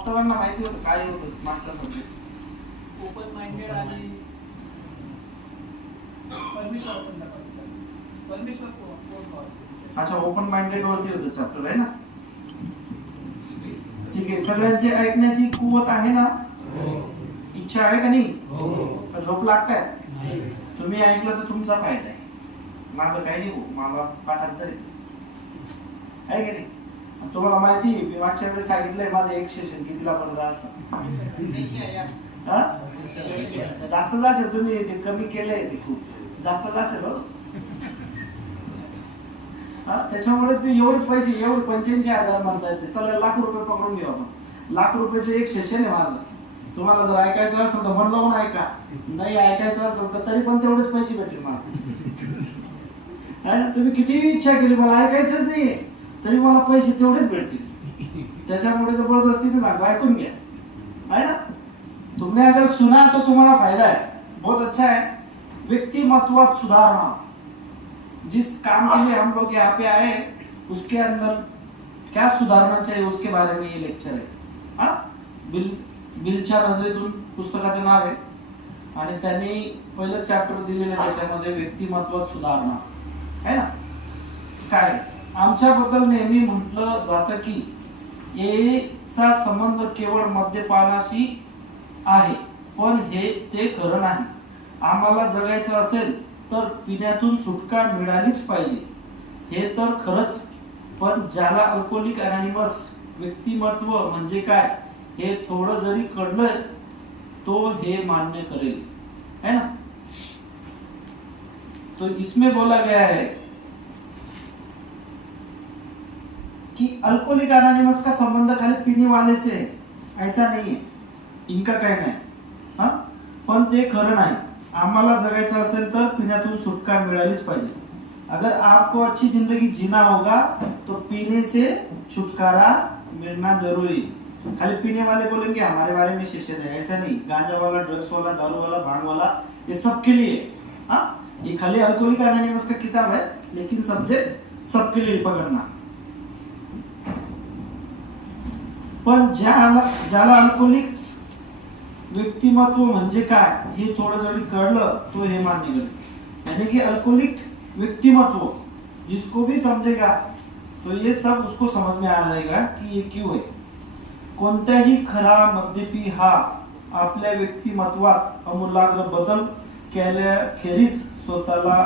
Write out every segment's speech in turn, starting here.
डॉक्टरांना माहिती होतं काय होतं मागच्या सब्जेक्ट ओपन माइंडेड आणि परमेश्वर अच्छा ओपन माइंडेड वरती होतं चॅप्टर आहे ना. ठीक आहे, सगळ्यांची ऐकण्याची कुवत आहे ना, इच्छा आहे का नाही, का झोप लागताय? तुम्ही ऐकलं तर तुमचा फायदा आहे, माझं काही नाही. हो मला पाठांतर आहे की नाही. तुम्हाला माहिती आहे मी मागच्या वेळेस सांगितलंय माझं एक सेशन कितीला पडलं असं. जास्त असेल, तुम्ही ते कमी केलंय, ते खूप जास्त असेल हो. त्याच्यामुळे ते एवढे पैसे एवढे 85,000 म्हणता येते. चला ₹1,00,000 पकडून घेऊ आपण. ₹1,00,000 एक सेशन आहे माझं. तुम्हाला जर ऐकायचं असेल तर मन लावून ऐका, नाही ऐकायचं असेल तर तरी पण तेवढेच पैसे भेटतील मला. तुम्ही किती इच्छा केली मला ऐकायचंच नाही तरी मला पैसे तेवढेच भेटतील. त्याच्यामुळे जबरदस्तीने सांगा, ऐकून घ्या है ना. तुमने अगर सुना तो तुम्हारा फायदा है, बहुत अच्छा है. व्यक्तिमत्व सुधारना, जिस काम के लिए हम लोग यहाँ पे आए उसके अंदर क्या सुधारना चाहिए उसके बारे में ये लेक्चर है. हाँ, बिलच्या नजरेतून पुस्तकाचं नाव आहे आणि त्यांनी पहिलं चॅप्टर दिलेलं आहे त्याच्यामध्ये व्यक्तिमत्व सुधारणा है ना. काय आमच्याबद्दल नेहमी म्हटलं जातं की याचा संबंध केवळ मद्यपानाशी आहे, पण हे ते खरं नाही. आम्हाला जगायचं असेल तर पिण्यातून सुटका मिळालीच पाहिजे, हे तर खरंच. पण ज्याला अल्कोहोलिक अनॉनिमस व्यक्तिमत्व म्हणजे काय हे थोडं जरी कळलं तो हे मान्य करेल है ना. तो इसमें बोला गया है कि अल्कोहलिक अनोनिमस का संबंध खाली पीने वाले से है, ऐसा नहीं है, इनका कहना है. हाँ, पण ते खरं नाही. आम्हाला जगायचं असेल तर पिण्यातून सुटका मिळालीच पाहिजे. अगर आपको अच्छी जिंदगी जीना होगा तो पीने से छुटकारा मिलना जरूरी. खाली पीने वाले बोलेंगे हमारे बारे में सेशन है, ऐसा नहीं. गांजा वाला, ड्रग्स वाला, दारू वाला, भांग वाला, ये सबके लिए. हाँ, ये खाली अल्कोहलिक अनोनिमस का किताब है, लेकिन सब्जेक्ट सबके लिए पकड़ना. पण ज्याला अल्कोहोलिक व्यक्तिमत्व म्हणजे काय हे थोडं जरी कळलं तो हे मान्य करेल. यानी कि अल्कोहलिक व्यक्तिमत्व जिसको भी समझेगा तो ये सब उसको समझ में आ जाएगा कि ये क्यों है. कोणत्याही खरा मद्यपी हा आपल्या व्यक्तिमत्वात अमूलाग्र बदल केल्याखेरीज स्वतःला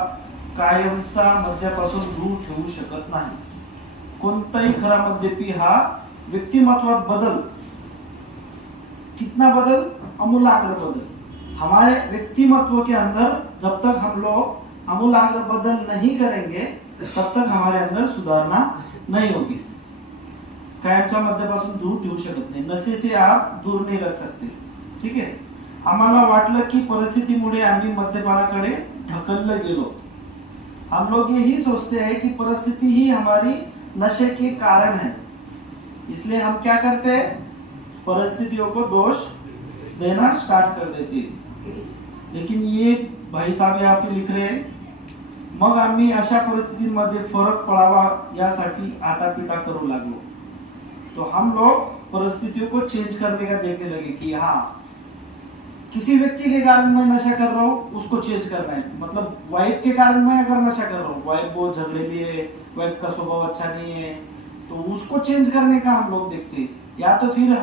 कायमचा मद्यापासून दूर ठेवू शकत नाही. कोणताही खरा मद्यपी हा व्यक्तिमत्वात बदल, कितना बदल, अमूलाग्र बदल. हमारे व्यक्तिमत्व के अंदर जब तक हम लोग अमूलाग्र बदल नहीं करेंगे तब तक हमारे अंदर सुधारणा नहीं होगी. कायमच्या मद्यापासून दूर ठेवू शकत नाही. नशे से आप दूर नहीं रख सकते. ठीक है. आम्हाला वाटलं की परिस्थितीमुळे आम्ही मद्यपानाकडे ढकलले गेलो. हम लोग यही सोचते हैं कि परिस्थिति ही हमारी नशे के कारण है, इसलिए हम क्या करते हैं, परिस्थितियों को दोष देना स्टार्ट कर देते. लेकिन ये भाई साहब यहाँ पे लिख रहे हैं, मग आम्ही अशा परिस्थितीमध्ये फरक पडावा यासाठी आटापिटा करू लागलो. तो हम लोग परिस्थितियों को चेंज करने का देखने लगे कि हाँ किसी व्यक्ति के कारण मैं नशा कर रहा हूँ उसको चेंज करना है. मतलब वाइफ के कारण मैं अगर नशा कर रहा हूँ, वाइफ बहुत झगड़ेली है, वाइफ का स्वभाव अच्छा नहीं है, तो उसको चेंज करने का हम लोग देखते हैं. या तो फिर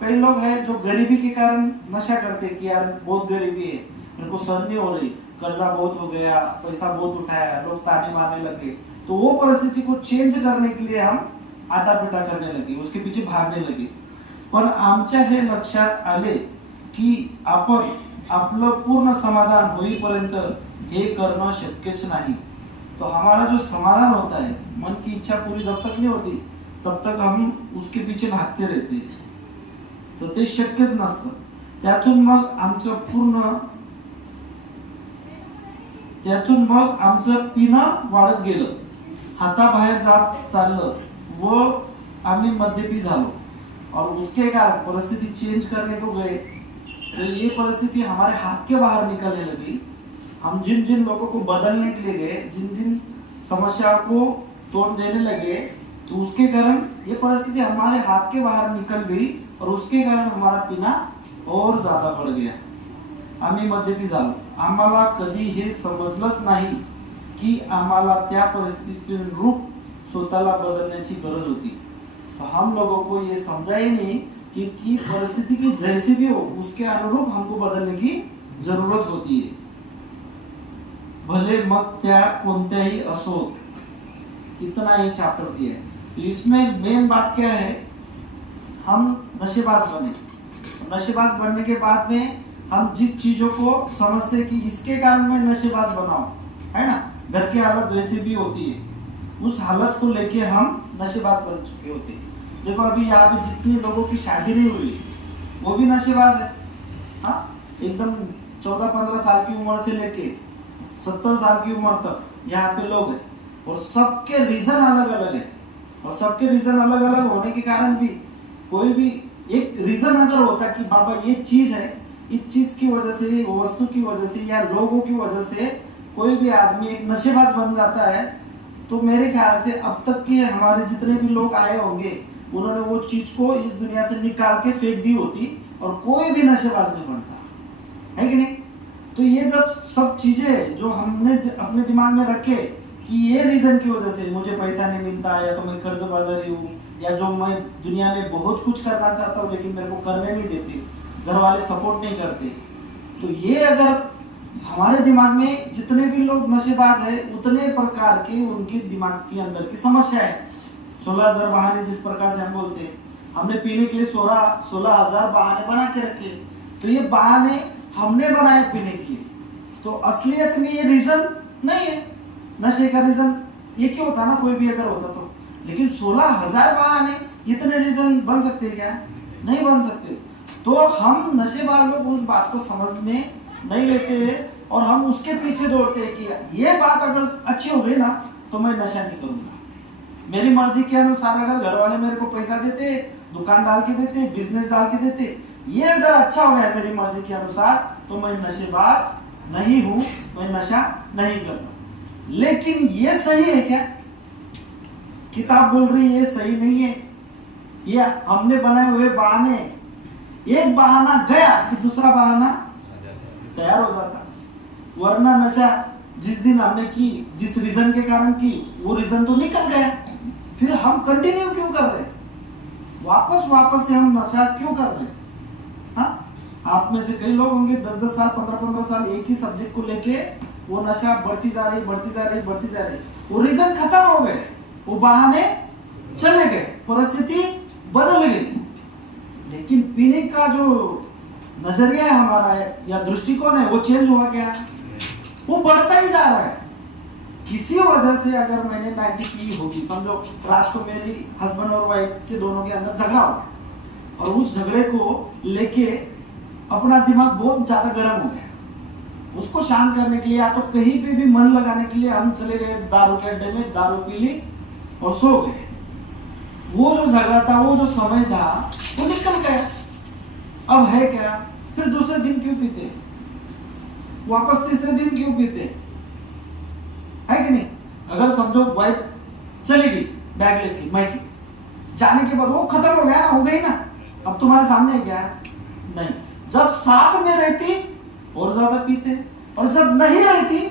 कई लोग हैं जो गरीबी के कारण नशा करते कि यार बहुत गरीबी है, मेरे को सहन नहीं हो रही, कर्जा बहुत हो गया, पैसा बहुत उठाया, लोग ताने मारने लगे, तो वो परिस्थिति को चेंज करने के लिए हम आटापिटा करने लगे, उसके पीछे भागने लगे. पण आमच्या हे लक्षात आले की आपण आपलं पूर्ण समाधान होईपर्यंत हे करणं शक्यच नाही. तो हमारा जो समाधान होता है, मन की इच्छा पूरी जब तक नहीं होती तब तक हम उसके पीछे भागते रहते, तर ते शक्यच नसतं. त्यातून मग आमचं पिणं वाढत गेलं, हाताबाहेर जात चाललं व आम्ही मद्यपी झालो. और उसके कारण परिस्थिति चेंज करने को गए तो ये परिस्थिति हमारे हाथ के बाहर निकलने लगी. हम जिन जिन लोगों को बदलने के लिए गए, जिन जिन समस्याओं को तोड़ देने लगे, तो उसके कारण ये परिस्थिति हमारे हाथ के बाहर निकल गई और उसके कारण हमारा पिना और ज्यादा बढ़ गया. आम्ही मद्यपी झालो. आम्हाला कधी हे समजलंच नाही की आम्हाला त्या परिस्थितीनुरूप स्वतःला बदलण्याची गरज होती. तो हम लोगों को ये समझा ही नहीं कि परिस्थिति की जैसी भी हो उसके अनुरूप हमको बदलने की जरूरत होती है. भले मग त्या कोणत्याही असोत. इतना ही चैप्टर दिया है. तो इसमें मेन बात क्या है, हम नशेबाज बने. नशेबाज बनने के बाद में हम जिस चीजों को समझते कि इसके कारण मैं नशेबाज बनाऊं, है ना, घर की हालत जैसी भी होती है उस हालत को लेके हम नशेबाज बन चुके होते हैं. देखो अभी यहाँ पे जितनी लोगों की शादी नहीं हुई वो भी नशेबाज है. हाँ, एकदम 14-15 साल की उम्र से लेके 70 साल की उम्र तक यहाँ पे लोग हैं और सबके रीजन अलग अलग है. और सबके रीजन अलग अलग होने के कारण भी कोई भी एक रीजन अगर होता कि बाबा ये चीज है, इस चीज की वजह से, वस्तु की वजह से या लोगों की वजह से कोई भी आदमी एक नशेबाज बन जाता है, तो मेरे ख्याल से अब तक के हमारे जितने भी लोग आए होंगे उन्होंने वो चीज को इस दुनिया से निकाल के फेंक दी होती और कोई भी नशेबाज नहीं बनता, है कि नहीं. तो ये जब सब चीजें जो हमने अपने दिमाग में रखे कि ये रीजन की वजह से मुझे पैसा नहीं मिलता, या तो मैं कर्जबाजारी हूँ, या जो मैं दुनिया में बहुत कुछ करना चाहता हूँ लेकिन मेरे को करने नहीं देते, घर वाले सपोर्ट नहीं करते, तो ये अगर हमारे दिमाग में जितने भी लोग नशेबाज है उतने प्रकार के उनके दिमाग के अंदर की समस्या है. 16,000 बहाने जिस प्रकार से हम बोलते हैं, हमने पीने के लिए 16,000 बहाने बना के रखे. तो ये बहाने हमने बनाए पीने के लिए, तो असलियत में ये रीजन नहीं है. नशे का रीजन एक ही होता ना, कोई भी अगर होता तो. लेकिन 16,000 बहाने इतने रीजन बन सकते हैं क्या? नहीं बन सकते. तो हम नशेबाज लोग उस बात को समझ में नहीं लेते हैं और हम उसके पीछे दौड़ते हैं कि ये बात अगर अच्छी हो गई ना तो मैं नशा नहीं करूंगा. मेरी मर्जी के अनुसार अगर घर वाले मेरे को पैसा देते, दुकान डाल के देते, बिजनेस डाल के देते, ये अगर अच्छा हो गया मेरी मर्जी के अनुसार तो मैं नशेबाज नहीं हूं, मैं नशा नहीं करता. लेकिन ये सही है क्या? किताब बोल रही है ये सही नहीं है. ये हमने बनाए हुए बहाने, एक बहाना गया कि दूसरा बहाना तैयार हो जाता. वरना नशा जिस दिन हमने की, जिस रीजन के कारण की, वो रीजन तो निकल गया, फिर हम कंटिन्यू क्यों कर रहे? वापस से हम नशा क्यों कर रहे? हाँ, आप में से कई लोग होंगे 10-10 साल, 15-15 साल एक ही सब्जेक्ट को लेके वो नशा बढ़ती जा रही. वो रीजन खत्म हो गए, वो बहाने चले गए, परिस्थिति बदल गई. लेकिन पीने का जो नजरिया है हमारा है या दृष्टिकोण है वो चेंज हुआ क्या? वो बढ़ता ही जा रहा है. किसी वजह से अगर मैंने 90 पी होगी, समझो रात को मेरी हस्बैंड और वाइफ के दोनों के अंदर झगड़ा हो और उस झगड़े को लेके अपना दिमाग बहुत ज्यादा गर्म हो गया, उसको शांत करने के लिए या तो कहीं पे भी मन लगाने के लिए हम चले गए दारू के अड्डे में, दारू पी ली और सो गए. वो जो झगड़ा था, वो जो समय था वो निकल गया. अब है क्या? फिर दूसरे दिन क्यों पीते, वापस तीसरे दिन क्यों पीते, है कि नहीं? अगर समझो वाइफ चली गई बैग लेके मायके, जाने के बाद वो खत्म हो गया ना, हो गई ना, अब तुम्हारे सामने है क्या? नहीं. जब साथ में रहती और ज्यादा पीते, और जब नहीं रहती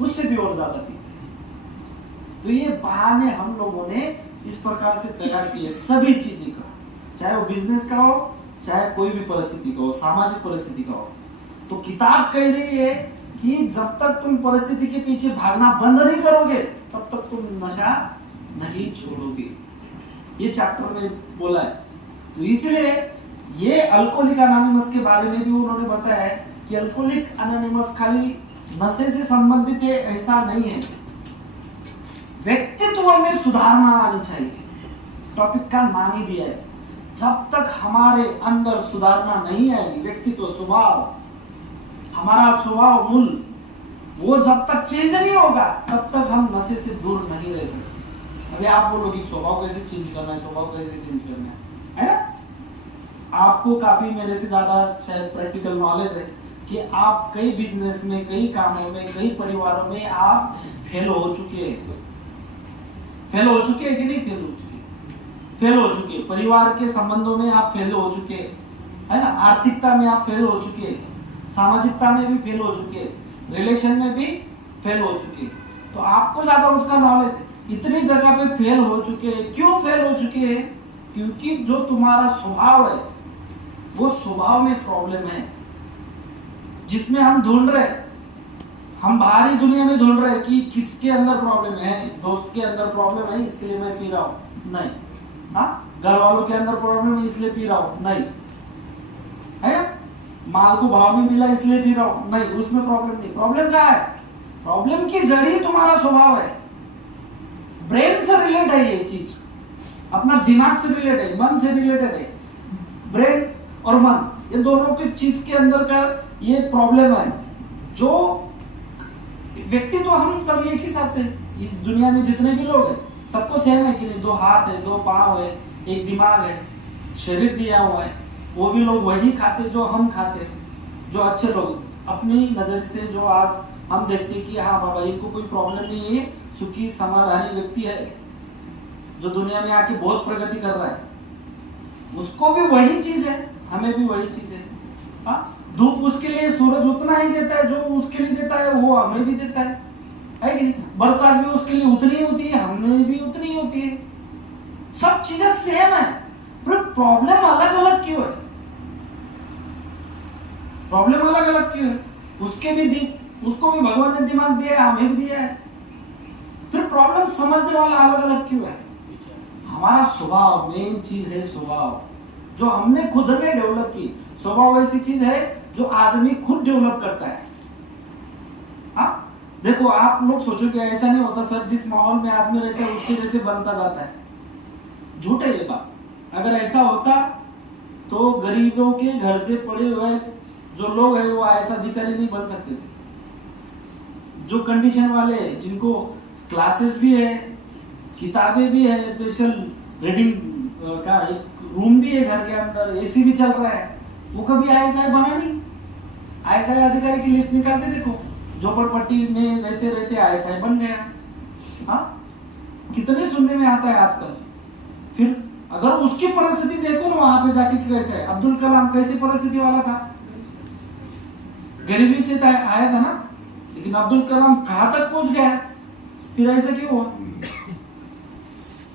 उससे भी और ज्यादा पीते. तो ये बहाने हम लोगों ने इस प्रकार से तैयार किए सभी चीजें का, चाहे वो बिजनेस का हो, चाहे कोई भी परिस्थिति का हो, सामाजिक परिस्थिति का हो. तो किताब कह रही है कि जब तक तुम परिस्थिति के पीछे भागना बंद नहीं करोगे तब तक तुम नशा नहीं छोड़ोगे. ये चैप्टर में बोला है. तो इसलिए ये अल्कोहलिक अनोनिमस के बारे में भी उन्होंने बताया है कि अल्कोहलिक अनोनिमस खाली नशे से संबंधित है ऐसा नहीं है, व्यक्तित्व में सुधारना आनी चाहिए. टॉपिक का नाम ही दिया है. जब तक हमारे अंदर सुधारना नहीं आएगी, व्यक्तित्व, स्वभाव, हमारा स्वभाव मूल, वो जब तक चेंज नहीं होगा तब तक हम नशे से दूर नहीं रह सकते. अभी आप बोलोगे स्वभाव कैसे चेंज करना है, स्वभाव कैसे चेंज करना है ना? आपको काफी मेरे से ज्यादा शायद प्रैक्टिकल नॉलेज है कि आप कई बिजनेस में, कई कामों में, कई परिवारों में आप फेल हो चुके हैं. फेल हो चुके हैं कि नहीं फेल हो चुके? फेल हो चुके हैं, परिवार के संबंधों में आप फेल हो चुके हैं, है ना, आर्थिकता में आप फेल हो चुके हैं, सामाजिकता में भी फेल हो चुके हैं, रिलेशन में भी फेल हो चुके हैं, तो आपको ज्यादा उसका नॉलेज है। इतनी जगह पे फेल हो चुके हैं, क्यों फेल हो चुके हैं? क्योंकि जो तुम्हारा स्वभाव है वो स्वभाव में प्रॉब्लम है, जिसमें हम ढूंढ रहे हैं, हम बाहरी दुनिया में ढूंढ रहे हैं कि किसके अंदर प्रॉब्लम है, दोस्त के अंदर प्रॉब्लम है इसके लिए मैं पी रहा हूं, नहीं, हाँ, घर वालों के अंदर प्रॉब्लम है इसलिए पी रहा हूं, नहीं, है ना, माल को भाव नहीं मिला इसलिए पी रहा हूं, नहीं, उसमें प्रॉब्लम नहीं। प्रॉब्लम क्या है? प्रॉब्लम की जड़ ही तुम्हारा स्वभाव है, ब्रेन से रिलेट है ये चीज, अपना दिमाग से रिलेट है, मन से रिलेटेड है, ब्रेन और मन ये दोनों की चीज के अंदर का ये प्रॉब्लम है। जो व्यक्ति तो हम सब एक ही साथ है, इस दुनिया में जितने भी लोग हैं सबको सेम है कि नहीं, दो हाथ है, दो पांव है, एक दिमाग है, शरीर दिया हुआ है, वो भी लोग वही खाते जो हम खाते, जो अच्छे लोग अपनी नजर से जो आज हम देखते कि हाँ बाबा इनको कोई प्रॉब्लम नहीं है, सुखी समाधानी व्यक्ति है, जो दुनिया में आके बहुत प्रगति कर रहा है, उसको भी वही चीज है, हमें भी वही चीज है। हाँ, धूप उसके लिए सूरज उतना ही देता है जो उसके लिए देता है, वो हमें भी देता है कि नहीं? बरसात भी उसके लिए उतनी ही होती है, हमें भी उतनी ही होती है, सब चीजें सेम है, पर प्रॉब्लम अलग अलग क्यों है? प्रॉब्लम अलग अलग क्यों है? उसको भी भगवान ने दिमाग दिया है, हमें भी दिया है, फिर प्रॉब्लम समझने वाला अलग अलग क्यों है? हमारा स्वभाव मेन चीज है, स्वभाव जो हमने खुद ने डेवलप की। स्वभाव ऐसी चीज है जो आदमी खुद डेवलप करता है। हाँ, देखो आप लोग सोचोगे ऐसा नहीं होता सर, जिस माहौल में आदमी रहता है उसके जैसे बनता जाता है, झूठ है ये बात। अगर ऐसा होता तो गरीबों के घर से पड़े हुए जो लोग हैं वो आईएएस अधिकारी नहीं बन सकते थे। जो कंडीशन वाले जिनको क्लासेस भी है, किताबें भी है, स्पेशल रीडिंग का एक रूम भी है घर के अंदर, एसी भी चल रहा है, वो कभी आईएएस बना नहीं। आईएएस अधिकारी की लिस्ट निकालते देखो, झोपड़पट्टी में रहते रहते आईएएस बन गया। हाँ, कितने सुनने में आता है आजकल। फिर अगर उसकी परिस्थिति देखो ना वहां पे जाके कैसे है, अब्दुल कलाम कैसी परिस्थिति वाला था, गरीबी से आया था ना, लेकिन अब्दुल कलाम कहां तक पहुंच गया, फिर ऐसा क्यों हुआ?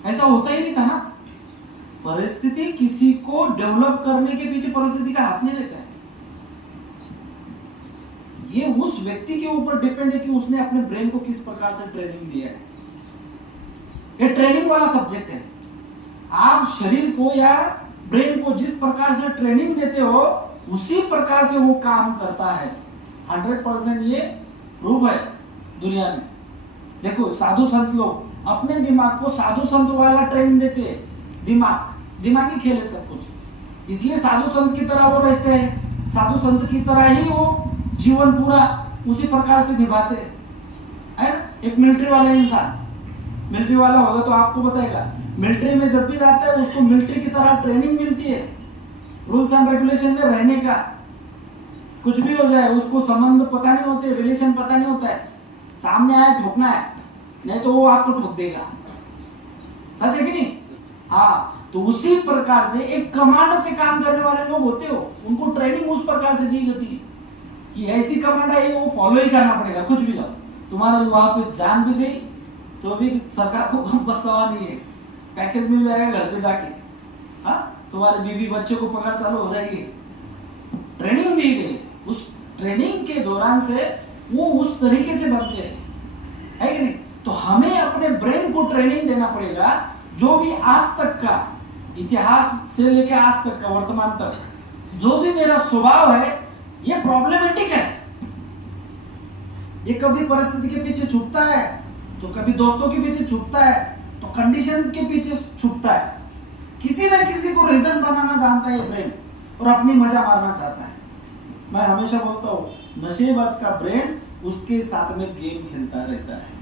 ऐसा होता ही नहीं था ना। परिस्थिति किसी को डेवलप करने के पीछे परिस्थिति का हाथ नहीं रहता है, ये उस व्यक्ति के ऊपर डिपेंड है कि उसने अपने ब्रेन को किस प्रकार से ट्रेनिंग दिया है। ये ट्रेनिंग वाला सब्जेक्ट है। आप शरीर को या ब्रेन को जिस प्रकार से ट्रेनिंग देते हो उसी प्रकार से वो काम करता है। 100% ये प्रूफ है दुनिया में। देखो साधु संत लोग अपने दिमाग को साधु संत वाला ट्रेनिंग देते हैं। दिमागी खेल है सब कुछ, इसलिए साधु संत की तरह वो रहते हैं, साधु संत की तरह ही वो जीवन पूरा उसी प्रकार से निभाते हैं, है ना। एक मिलिट्री वाला इंसान, मिलिट्री वाला होगा तो आपको बताएगा, मिलिट्री में जब भी जाता है उसको मिलिट्री की तरह ट्रेनिंग मिलती है, रूल्स एंड रेगुलेशन में रहने का। कुछ भी हो जाए उसको संबंध पता नहीं होते, रिलेशन पता नहीं होता है, सामने आए ठोकना है, नहीं तो वो आपको ठोक देगा। सच है कि नहीं? हाँ, तो उसी प्रकार से एक कमांड पे काम करने वाले लोग होते हो, उनको ट्रेनिंग उस प्रकार से दी जाती है कि ऐसी कमांड आई वो फॉलो ही करना पड़ेगा, कुछ भी जाओ। तुम्हारा वहां पे जान भी गई तो भी सरकार को कम पछतावा नहीं है, पैकेज मिल जाएगा घर पे जाके। हाँ, तुम्हारे बीवी बच्चों को पकड़ चालू हो जाएगी। ट्रेनिंग दी गई, उस ट्रेनिंग के दौरान से वो उस तरीके से बनते हैं, है कि नहीं। तो हमें अपने ब्रेन को ट्रेनिंग देना पड़ेगा, जो भी आज तक का इतिहास से लेकर आज तक का वर्तमान तक जो भी मेरा स्वभाव है ये प्रॉब्लमेटिक है। ये कभी परिस्थिति के पीछे छुपता है, तो कभी दोस्तों के पीछे छुपता है, तो कंडीशन के पीछे छुपता है। किसी न किसी को रीजन बनाना जानता है ब्रेन, और अपनी मजा मारना चाहता है। मैं हमेशा बोलता हूँ, नशेबाज का ब्रेन उसके साथ में गेम खेलता रहता है,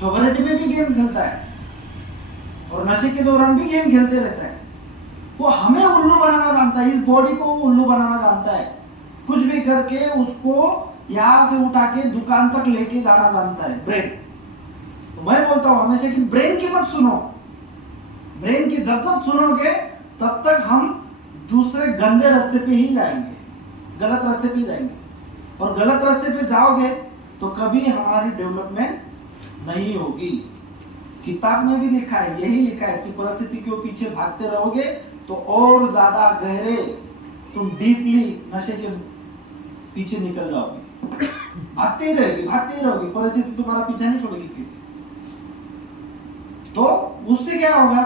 सोबरिटी में भी गेम खेलता है और नशे के दौरान भी गेम खेलते रहता है। वो हमें उल्लू बनाना जानता है, इस बॉडी को उल्लू बनाना जानता है, कुछ भी करके उसको यहां से उठा के दुकान तक लेके जाना जानता है ब्रेन। तो मैं बोलता हूं हमेशा कि ब्रेन की मत सुनो, ब्रेन की जब जब सुनोगे तब तक हम दूसरे गंदे रास्ते पे ही जाएंगे, गलत रास्ते पे ही जाएंगे। और गलत रास्ते पे जाओगे तो कभी हमारी डेवलपमेंट नहीं होगी। किताब में भी लिखा है, यही लिखा है कि परिस्थिति के पीछे भागते रहोगे तो और ज्यादा गहरे तुम डीपली नशे के पीछे निकल जाओगे। भागते ही रहोगे, परिस्थिति तुम्हारा पीछा नहीं छोड़ेगी फिर। तो उससे क्या होगा,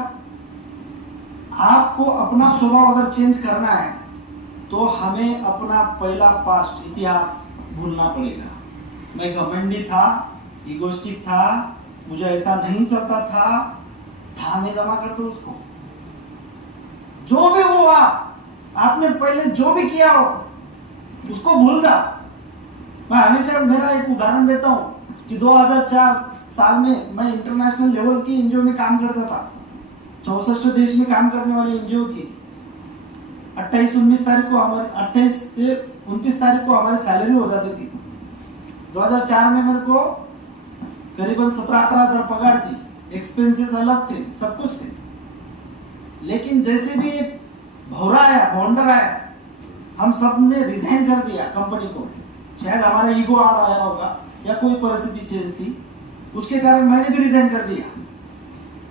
आपको अपना स्वभाव अगर चेंज करना है तो हमें अपना पहला पास्ट इतिहास भूलना पड़ेगा। मैं घमंडी था, इगोस्टिक था, मुझे ऐसा नहीं चलता था मैं जमा कर दो उसको। जो भी हुआ, आपने पहले जो भी किया हो उसको भूल जा। मैं हमेशा मेरा एक उदाहरण देता हूं कि 2004 साल में मैं इंटरनेशनल लेवल की एनजीओ में काम करता था। 64 देश में काम करने वाली एनजीओ थी। 28-29 तारीख को हमारी 28 से 29 तारीख को हमारी सैलरी हो जाती थी। 2004 में मेरे को करीबन 17-18 हजार पगार थी, एक्सपेंसेस अलग थे, सब कुछ थे। लेकिन जैसे भी एक भौरा आया, बाउंडर आया, हम सब ने रिजाइन कर दिया कंपनी को। शायद हमारा ईगो आ रहा होगा या कोई परिस्थिति चेंज थी, उसके कारण मैंने भी रिजाइन कर दिया।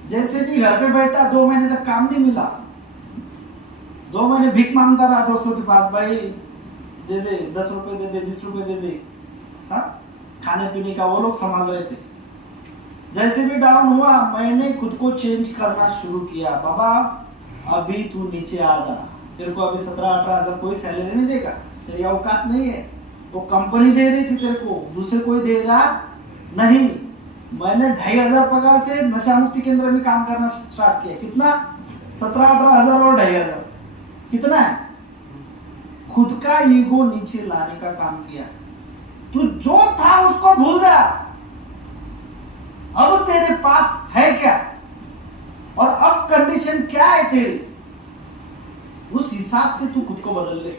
जैसे भी घर पे बैठा, 2 महीने तक काम नहीं मिला। 2 महीने भीख मांगता रहा दोस्तों के पास, भाई दे दे 10 रुपए दे दे, 20 रुपए दे दे। हाँ, खाने पीने का वो लोग संभाल रहे थे। जैसे भी डाउन हुआ, मैंने खुद को चेंज करना शुरू किया। बाबा अभी तू नीचे आ जा, तेरे को अभी 17-18 हजार कोई सैलरी नहीं देगा, तेरी औकात नहीं है। वो कंपनी दे रही थी तेरे को, दूसरे कोई देगा नहीं। मैंने 2500 पगार से नशा मुक्ति केंद्र में काम करना स्टार्ट किया। कितना? 17-18 हजार और 2500 कितना है? खुद का ईगो नीचे लाने का काम किया। तू जो था उसको भूल जा। अब तेरे पास है क्या और अब कंडीशन क्या है तेरी, उस हिसाब से तू खुद को बदल ले।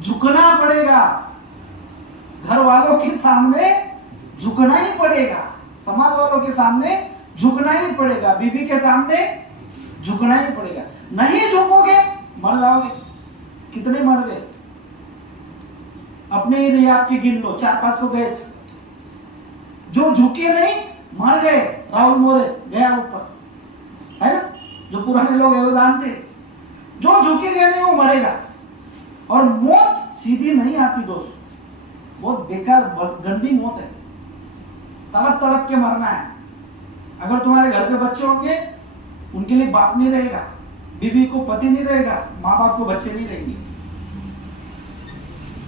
झुकना पड़ेगा, घर वालों के सामने झुकना ही पड़ेगा, समाज वालों के सामने झुकना ही पड़ेगा, बीबी के सामने झुकना ही पड़ेगा। नहीं झुकोगे मर जाओगे। कितने मर गए? अपने ही नहीं आपके गिन लो, 4-5 तो गए। जो झुके नहीं मर गए। राहुल मोरे गया ऊपर, है ना? जो पुराने लोग है वो जानते, जो झुके गए नहीं वो मरेगा। और मौत सीधी नहीं आती दोस्त, बहुत बेकार गंदी मौत है। तड़प तड़प के मरना है। अगर तुम्हारे घर पे बच्चे होंगे, उनके लिए बाप नहीं रहेगा, बीबी को पति नहीं रहेगा, माँ बाप को बच्चे नहीं रहेंगे।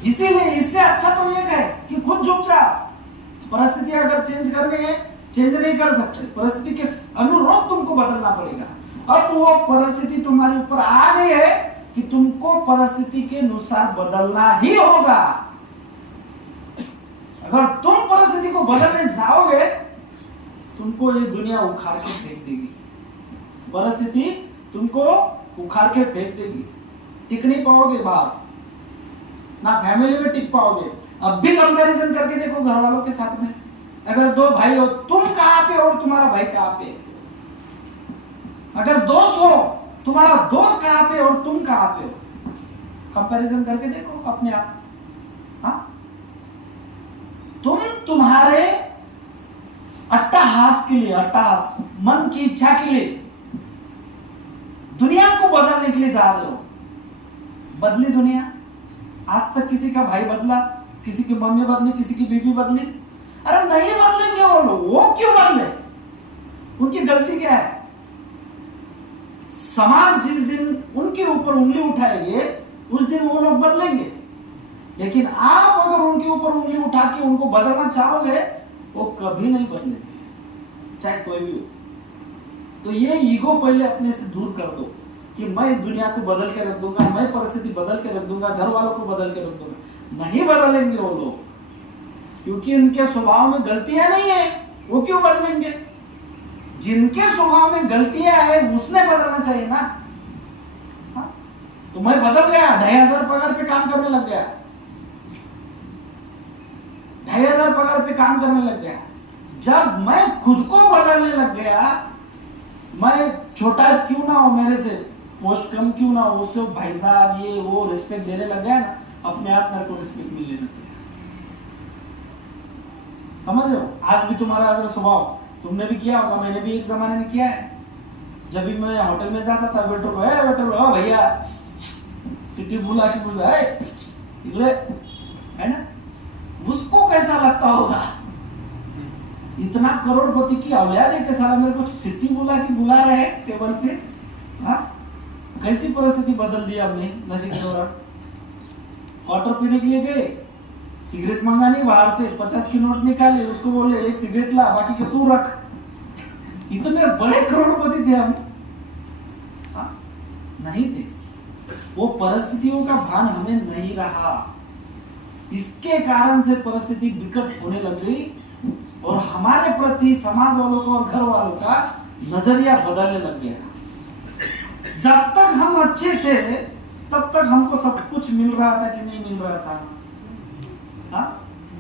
इसीलिए इससे अच्छा तो ये है कि खुद झुक जा। परिस्थिति अगर चेंज करनी है, चेंज नहीं कर सकते, परिस्थिति के अनुरूप तुमको बदलना पड़ेगा। अब वो परिस्थिति तुम्हारे ऊपर आ गई है कि तुमको परिस्थिति के अनुसार बदलना ही होगा। अगर तुम परिस्थिति को बदलने जाओगे, तुमको ये दुनिया उखाड़ के फेंक देगी। परिस्थिति तुमको उखाड़ के फेंक देगी। टिक नहीं पाओगे बाहर, ना फैमिली में टिक पाओगे। अब भी कंपैरिजन करके देखो घर वालों के साथ में। अगर 2 भाई हो, तुम कहां पे और तुम्हारा भाई कहां पे? अगर दोस्त हो, तुम्हारा दोस्त कहां पे और तुम कहां पे हो? कंपैरिजन करके देखो अपने आप। हाँ, तुम तुम्हारे अट्टहास के लिए, अट्टहास मन की इच्छा के लिए, दुनिया को बदलने के लिए जा रहे हो। बदली दुनिया। आज तक किसी का भाई बदला, किसी की मम्मी बदली, किसी की बीबी बदली? अरे नहीं बदलेंगे वो लोग। वो क्यों बदले? उनकी गलती क्या है? समाज जिस दिन उनके ऊपर उंगली उठाएंगे, उस दिन वो लोग बदलेंगे। लेकिन आप अगर उनके ऊपर उंगली उठा के उनको बदलना चाहोगे, वो कभी नहीं बदलेंगे, चाहे कोई भी हो। तो ये ईगो पहले अपने से दूर कर दो कि मैं दुनिया को बदल के रख दूंगा, मैं परिस्थिति बदल के रख दूंगा, घर वालों को बदल के रख दूंगा। नहीं बदलेंगे वो लोग, क्योंकि उनके स्वभाव में गलतियां नहीं है। वो क्यों बदलेंगे? जिनके स्वभाव में गलतियां है उसने बदलना चाहिए ना। हाँ? तो मैं बदल गया, 2500 पगार पे काम करने लग गया, 2500 पगार पे काम करने लग गया। जब मैं खुद को बदलने लग गया मैं छोटा क्यों ना हो, मेरे से पोस्ट कम क्यों ना हो, उससे भाई साहब ये वो रिस्पेक्ट देने लग गया ना, अपने आप मेरे को रिस्पेक्ट मिलने लगती है। समझ रहे हो? आज भी तुम्हारा अगर स्वभाव तुमने भी किया होगा, मैंने भी एक जमाने में किया है। जब भी मैं होटल में जाता था, वेटर को वेटर हो भैया, सिटी बुला के पूछा है ना, उसको कैसा लगता होगा? इतना करोड़पति की औलाद है कि साला मेरे को सिटी बुला के बुला रहे हैं टेबल पे। हाँ, कैसी परिस्थिति बदल दी हमने नशे के दौरान। वाटर पीने के लिए गए, सिगरेट मंगानी बाहर से, 50 की नोट निकाली, उसको बोले एक सिगरेट ला, बाकी के तू रख। इतने बड़े करोड़पति थे हम? हाँ? नहीं थे। वो परिस्थितियों का भान हमें नहीं रहा, इसके कारण से परिस्थिति विकट होने लग गई और हमारे प्रति समाज वालों का और घर वालों का नजरिया बदलने लग गया। जब तक हम अच्छे थे तब तक हमको सब कुछ मिल रहा था कि नहीं मिल रहा था? हा?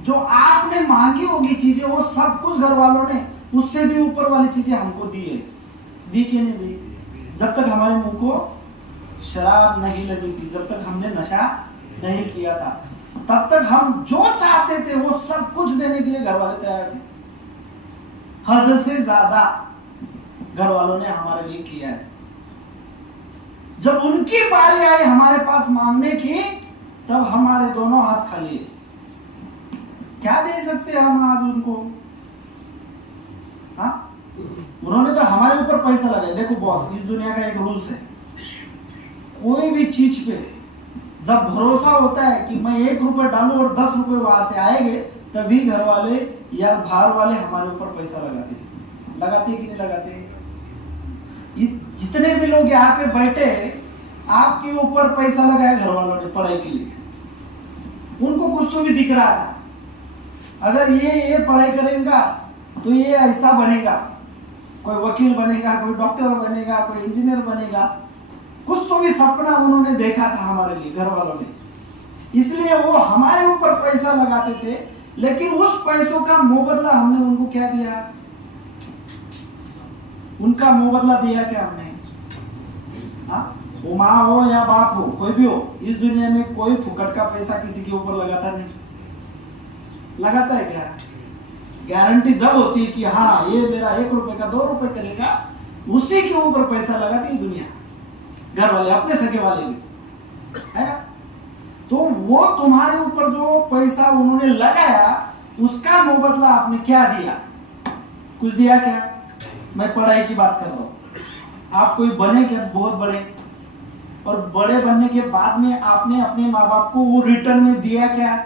जो आपने मांगी होगी चीजें वो सब कुछ घर वालों ने उससे भी ऊपर वाली चीजें हमको दी है, दी कि नहीं दी? जब तक हमारे मुंह को शराब नहीं लगी थी, जब तक हमने नशा नहीं किया था, तब तक हम जो चाहते थे वो सब कुछ देने के लिए घर वाले तैयार थे। हद से ज्यादा घर वालों ने हमारे लिए किया है। जब उनकी बारी आई हमारे पास मांगने की, तब हमारे दोनों हाथ खाली। क्या दे सकते हैं हम आज उनको? हाँ, उन्होंने तो हमारे ऊपर पैसा लगाया। देखो बॉस, इस दुनिया का एक रूल्स है, कोई भी चीज पे जब भरोसा होता है कि मैं 1 रुपए डालूं और 10 रुपए वहां से आएंगे, तभी घर वाले या बाहर वाले हमारे ऊपर पैसा लगाते हैं। लगाते कि नहीं लगाते? जितने भी लोग यहाँ पे बैठे आपके ऊपर पैसा लगाया घर वालों ने पढ़ाई के लिए, उनको कुछ तो भी दिख रहा था, अगर ये पढ़ाई करेगा तो ये ऐसा बनेगा, कोई वकील बनेगा, कोई डॉक्टर बनेगा, कोई इंजीनियर बनेगा। कुछ तो भी सपना उन्होंने देखा था हमारे लिए घर वालों ने, इसलिए वो हमारे ऊपर पैसा लगाते थे। लेकिन उस पैसों का मुबदला हमने उनको क्या दिया? उनका मुबदला दिया क्या हमने? हाँ, वो माँ हो या बाप हो, कोई भी हो, इस दुनिया में कोई फुकट का पैसा किसी के ऊपर लगाता नहीं। लगाता है क्या? गारंटी जब होती है कि हाँ ये मेरा 1 रुपए का 2 रुपए करेगा, उसी के ऊपर पैसा लगाती है दुनिया, घर वाले, अपने सगे वाले भी, है ना? तो वो तुम्हारे ऊपर जो पैसा उन्होंने लगाया, उसका मुबदला आपने क्या दिया? कुछ दिया क्या? मैं पढ़ाई की बात कर रहा हूं। आप कोई बने क्या बहुत बड़े, और बड़े बनने के बाद में आपने अपने माँ बाप को वो रिटर्न में दिया क्या?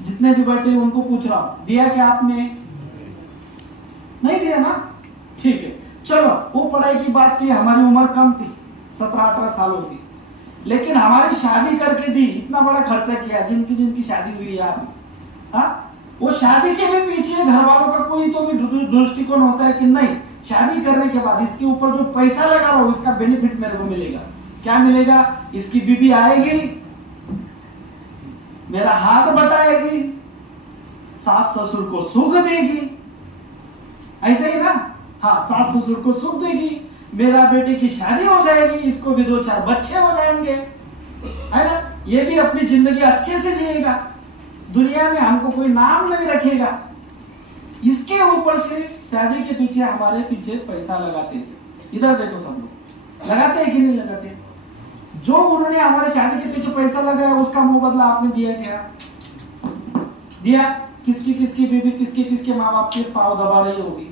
जितने भी बैठे उनको पूछ रहा हूं, दिया क्या आपने? नहीं दिया ना? ठीक है, चलो वो पढ़ाई की बात थी, हमारी उम्र कम थी, 17-18 सालों की, लेकिन हमारी शादी करके दी, इतना बड़ा खर्चा किया, जिनकी शादी हुई है आप, हाँ, वो शादी के भी पीछे घर वालों का कोई तो भी दृष्टिकोण होता है कि नहीं, शादी करने के बाद इसके ऊपर जो पैसा लगा रहा हूं इसका बेनिफिट मेरे को मिलेगा। क्या मिलेगा? इसकी बीबी आएगी, मेरा हाथ बटाएगी, सास ससुर को सुख देगी, ऐसे ही ना? हाँ, सास ससुर को सुख देगी, मेरा बेटे की शादी हो जाएगी, इसको भी 2-4 बच्चे हो जाएंगे, है ना? ये भी अपनी जिंदगी अच्छे से जिएगा, दुनिया में हमको कोई नाम नहीं रखेगा। इसके ऊपर से शादी के पीछे हमारे पीछे पैसा लगाते थे। इधर देखो सब लोग लगाते हैं कि नहीं लगाते? जो उन्होंने हमारे शादी के पीछे पैसा लगाया उसका मुबदला आपने दिया क्या? दिया? किसकी बीबी किसके माँ बाप के पाँव दबा रही होगी,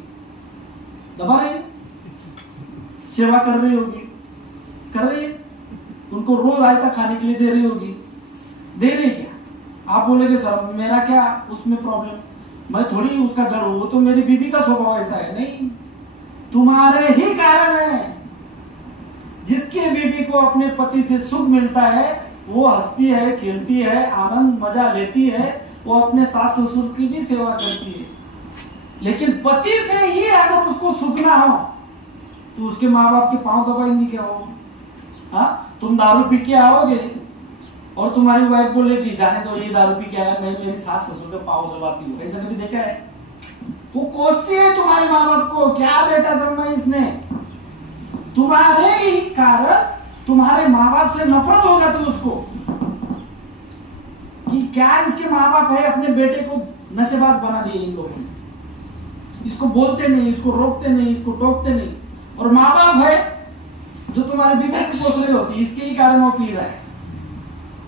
दबा रही है, सेवा कर रही होगी, कर रही है, उनको रोज रायता खाने के लिए दे रही होगी, दे रही क्या? आप बोलेगे सर मेरा क्या उसमें प्रॉब्लम, मैं थोड़ी उसका जड़ हूं, वो तो मेरी बीबी का स्वभाव ऐसा है। नहीं, तुम्हारे ही कारण है। जिसकी बीबी को अपने पति से सुख मिलता है वो हंसती है, खेलती है, आनंद मजा लेती है, वो अपने सास ससुर की भी सेवा करती है। लेकिन पति से ही अगर उसको सुख ना हो तो उसके माँ बाप के पांव दबाएंगे क्या हो? हाँ, तुम दारू पी के आओगे और तुम्हारी वाइफ बोलेगी जाने दो ये दारू पी के आया, मैं मेरी सास ससुर के पांव दबाती हूँ, ऐसा कभी देखा है? वो कोसती है तुम्हारे माँ बाप को, क्या बेटा जन्मा इसने, तुम्हारे ही कारण तुम्हारे माँ बाप से नफरत हो जाती है उसको, कि क्या इसके माँ बाप है अपने बेटे को नशेबाज बना दिए इन लोगों ने, इसको बोलते नहीं, इसको रोकते नहीं, इसको टोकते नहीं। और माँ बाप है जो तुम्हारे बीवी की पोस रही होती, इसके ही कारण वो पी रहा है,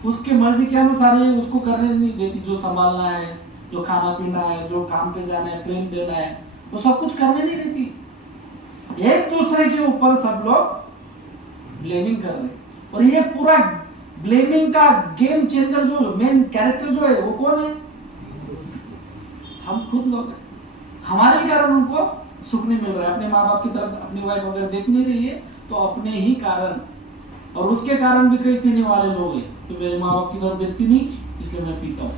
उसके मर्जी के अनुसार ही उसको करने नहीं देती, जो संभालना है, जो खाना पीना है, जो काम पे जाना है, प्रेम देना है, वो सब कुछ करने नहीं देती। एक दूसरे के ऊपर सब लोग ब्लेमिंग कर रहे हैं। और ये पूरा ब्लेमिंग का गेम चेंजर जो मेन कैरेक्टर जो है वो कौन है? हम खुद लोग हैं। हमारे ही कारण उनको सुख नहीं मिल रहा है। अपने माँ बाप की तरफ अपनी वाइफ अगर देख नहीं रही है तो अपने ही कारण, और उसके कारण भी कई पीने वाले लोग हैं कि मेरे माँ बाप की तरफ देखती नहीं इसलिए मैं पीता हूँ।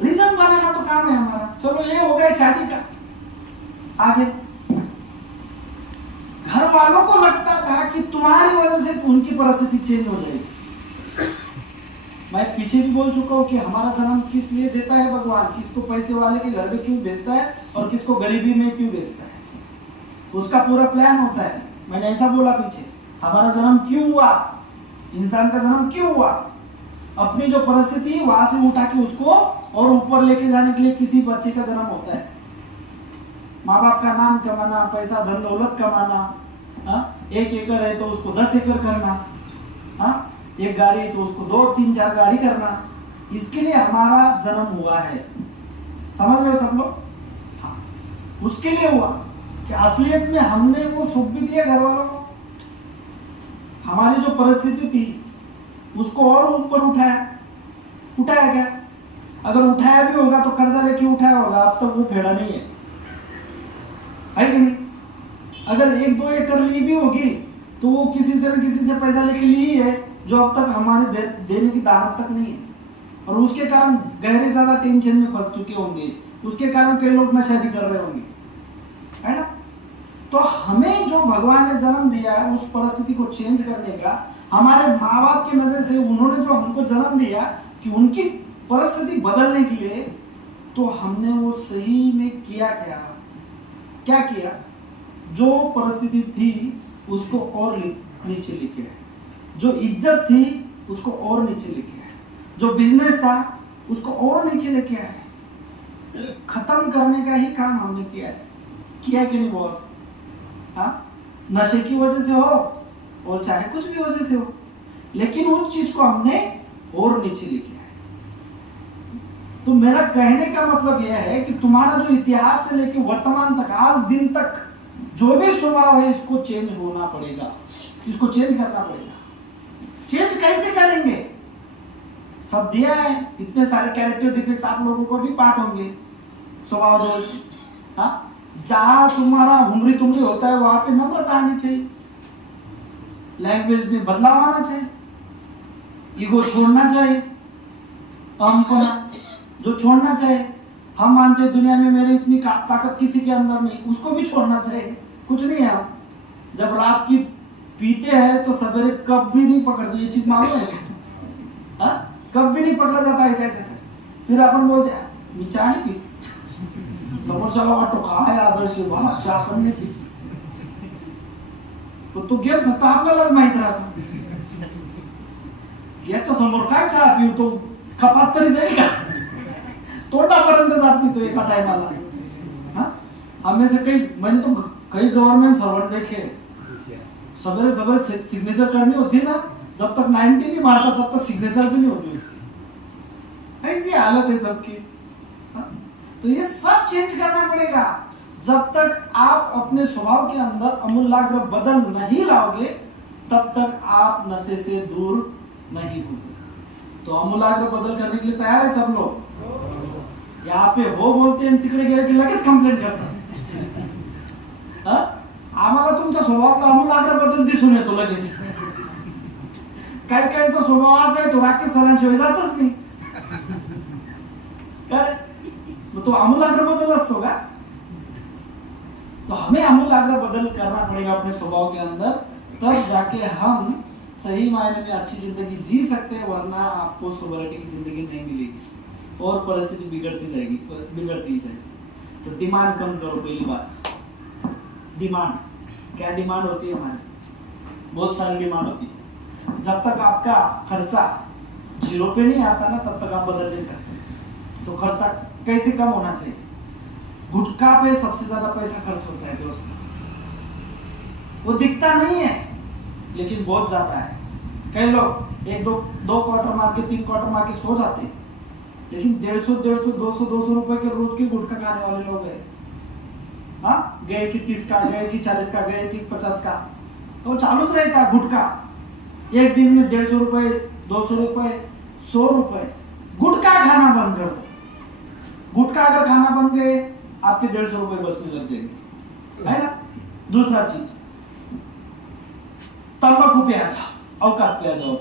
रीजन बनाना तो काम है हमारा। चलो ये हो गया शादी का। आगे घर वालों को लगता था कि तुम्हारी वजह से उनकी परिस्थिति चेंज हो जाएगी। मैं पीछे भी बोल चुका हूं कि हमारा जन्म किस लिए देता है भगवान, किसको पैसे वाले के घर में क्यों भेजता है और किसको गरीबी में क्यों भेजता है, उसका पूरा प्लान होता है। मैंने ऐसा बोला पीछे, हमारा जन्म क्यों हुआ, इंसान का जन्म क्यों हुआ, अपनी जो परिस्थिति वहां से उठा के उसको और ऊपर लेके जाने के लिए किसी बच्चे का जन्म होता है। माँ बाप का नाम कमाना, पैसा धन दौलत कमाना, एक एकड़ है तो उसको 10 एकड़ करना, एक गाड़ी तो उसको 2, 3, 4 गाड़ी करना, इसके लिए हमारा जन्म हुआ है। समझ रहे हो सब लोग? हाँ, उसके लिए हुआ कि असलियत में हमने वो सुख भी दिया घर वालों को, हमारी जो परिस्थिति थी उसको और ऊपर उठाया क्या? अगर उठाया भी होगा तो कर्जा लेके उठाया होगा, अब तक वो फेड़ा नहीं है कि नहीं? अगर 1-2 एकड़ ली भी होगी तो वो किसी से न किसी से पैसा लेके ली है जो अब तक हमारे देने की दानत तक नहीं है, और उसके कारण गहरे ज्यादा टेंशन में फंस चुके होंगे, उसके कारण कई लोग नशा भी कर रहे होंगे, है ना? तो हमें जो भगवान ने जन्म दिया है उस परिस्थिति को चेंज करने का, हमारे माँ बाप की नजर से उन्होंने जो हमको जन्म दिया कि उनकी परिस्थिति बदलने के लिए, तो हमने वो सही में किया क्या किया? जो परिस्थिति थी उसको और नीचे लेके आए, जो इज्जत थी उसको और नीचे लेके आए, जो बिजनेस था उसको और नीचे लेके आए, खत्म करने का ही काम हमने किया है। किया कि नहीं बॉस? हाँ, नशे की वजह से हो और चाहे कुछ भी वजह से हो, लेकिन उस चीज को हमने और नीचे लेके आए। तो मेरा कहने का मतलब यह है कि तुम्हारा जो इतिहास से लेकर वर्तमान तक, आज दिन तक जो भी स्वभाव है इसको चेंज होना पड़ेगा, इसको चेंज करना पड़ेगा। चेंज कैसे करेंगे? सब दिया है, इतने सारे कैरेक्टर डिफेक्ट्स आप लोगों को भी पाठ होंगे, स्वभाव दोष। हाँ, जहां तुम्हारा उम्री तुमरी होता है वहां पे नम्रता आनी चाहिए, लैंग्वेज में बदलाव आना चाहिए, ईगो छोड़ना चाहिए, अहंपना जो छोड़ना चाहिए। हम मानते हैं दुनिया में मेरी इतनी ताकत किसी के अंदर नहीं, उसको भी छोड़ना चाहिए। कुछ नहीं है, जब रात की पीते हैं तो सवेरे कब भी नहीं पकड़ते, ये चीज मालूम है? कब भी नहीं पकड़ा जाता ऐसे ऐसे। फिर अपन बोलते हैं मी चाह नहीं पी, समोरच्याला वाटतो काय आदर्श बाबा चहा पण नाही पी, तो गेम फक्त आपल्यालाच माहित राहतो, याच्या समोर काय चहा पिऊ, तो कपात तरी जाईल का? तोंडापर्यंत जात नाही तो एका टाइमाला। हमें से मैंने तो कई गवर्नमेंट सर्वेंट देखे, सवेरे सिग्नेचर करनी होती ना, जब तक 90 नहीं मारता तब तक सिग्नेचर भी नहीं होती उसकी। ऐसी हालत है सबकी। तो ये सब चेंज करना पड़ेगा। जब तक आप अपने स्वभाव के अंदर अमूलाग्र बदल नहीं लाओगे तब तक आप नशे से दूर नहीं होगे। तो अमूलाग्र बदल करने के लिए तैयार है सब लोग? यहाँ पे हो बोलते हैं, तिकडे गेले की लगेच कंप्लेंट करतात। आम्हाला तुमच्या स्वभावातला अमूलाग्र बदल दिसून येतो लगेच। काही काहींचा स्वभाव असा आहे तो राकेश सरांशिवाय जातच नाही, काय तो आमूलाग्र बदल असतो का? तो हमें आमूलाग्र बदल करना पड़ेगा अपने स्वभाव के अंदर, तब जाके हम सही मायने में अच्छी जिंदगी जी सकते हैं, वरना आपको सोबरिटी की जिंदगी नहीं मिलेगी और परिस्थिति बिगड़ती जाएगी। तो डिमांड कम करो, पहली बात डिमांड। क्या डिमांड होती है हमारी? बहुत सारी डिमांड होती है। जब तक आपका खर्चा 0 पे नहीं आता ना, तब तक आप बदल नहीं सकते। तो खर्चा कैसे कम होना चाहिए? गुटखा पे सबसे ज्यादा पैसा खर्च होता है दोस्त। वो दिखता नहीं है लेकिन बहुत ज्यादा है। कई लोग 1-2 क्वार्टर मार के 3 क्वार्टर मार के सो जाते हैं, लेकिन 150, 200 रुपए के रोज के गुटखा खाने वाले लोग हैं। हाँ, गए कि 30 का, गए कि 40 का, गए कि 50 का, तो चालू रहता है गुटखा। एक दिन में 150 रुपए, 200 रुपए, 100 रुपए। गुटखा खाना बंद कर दो। गुटखा अगर खाना बंद गए, आपके 150 रुपए बचने लग जाएंगे, है ना? दूसरा चीज, तंबाकू पे आ जाओ, औकात पे आ जाओ।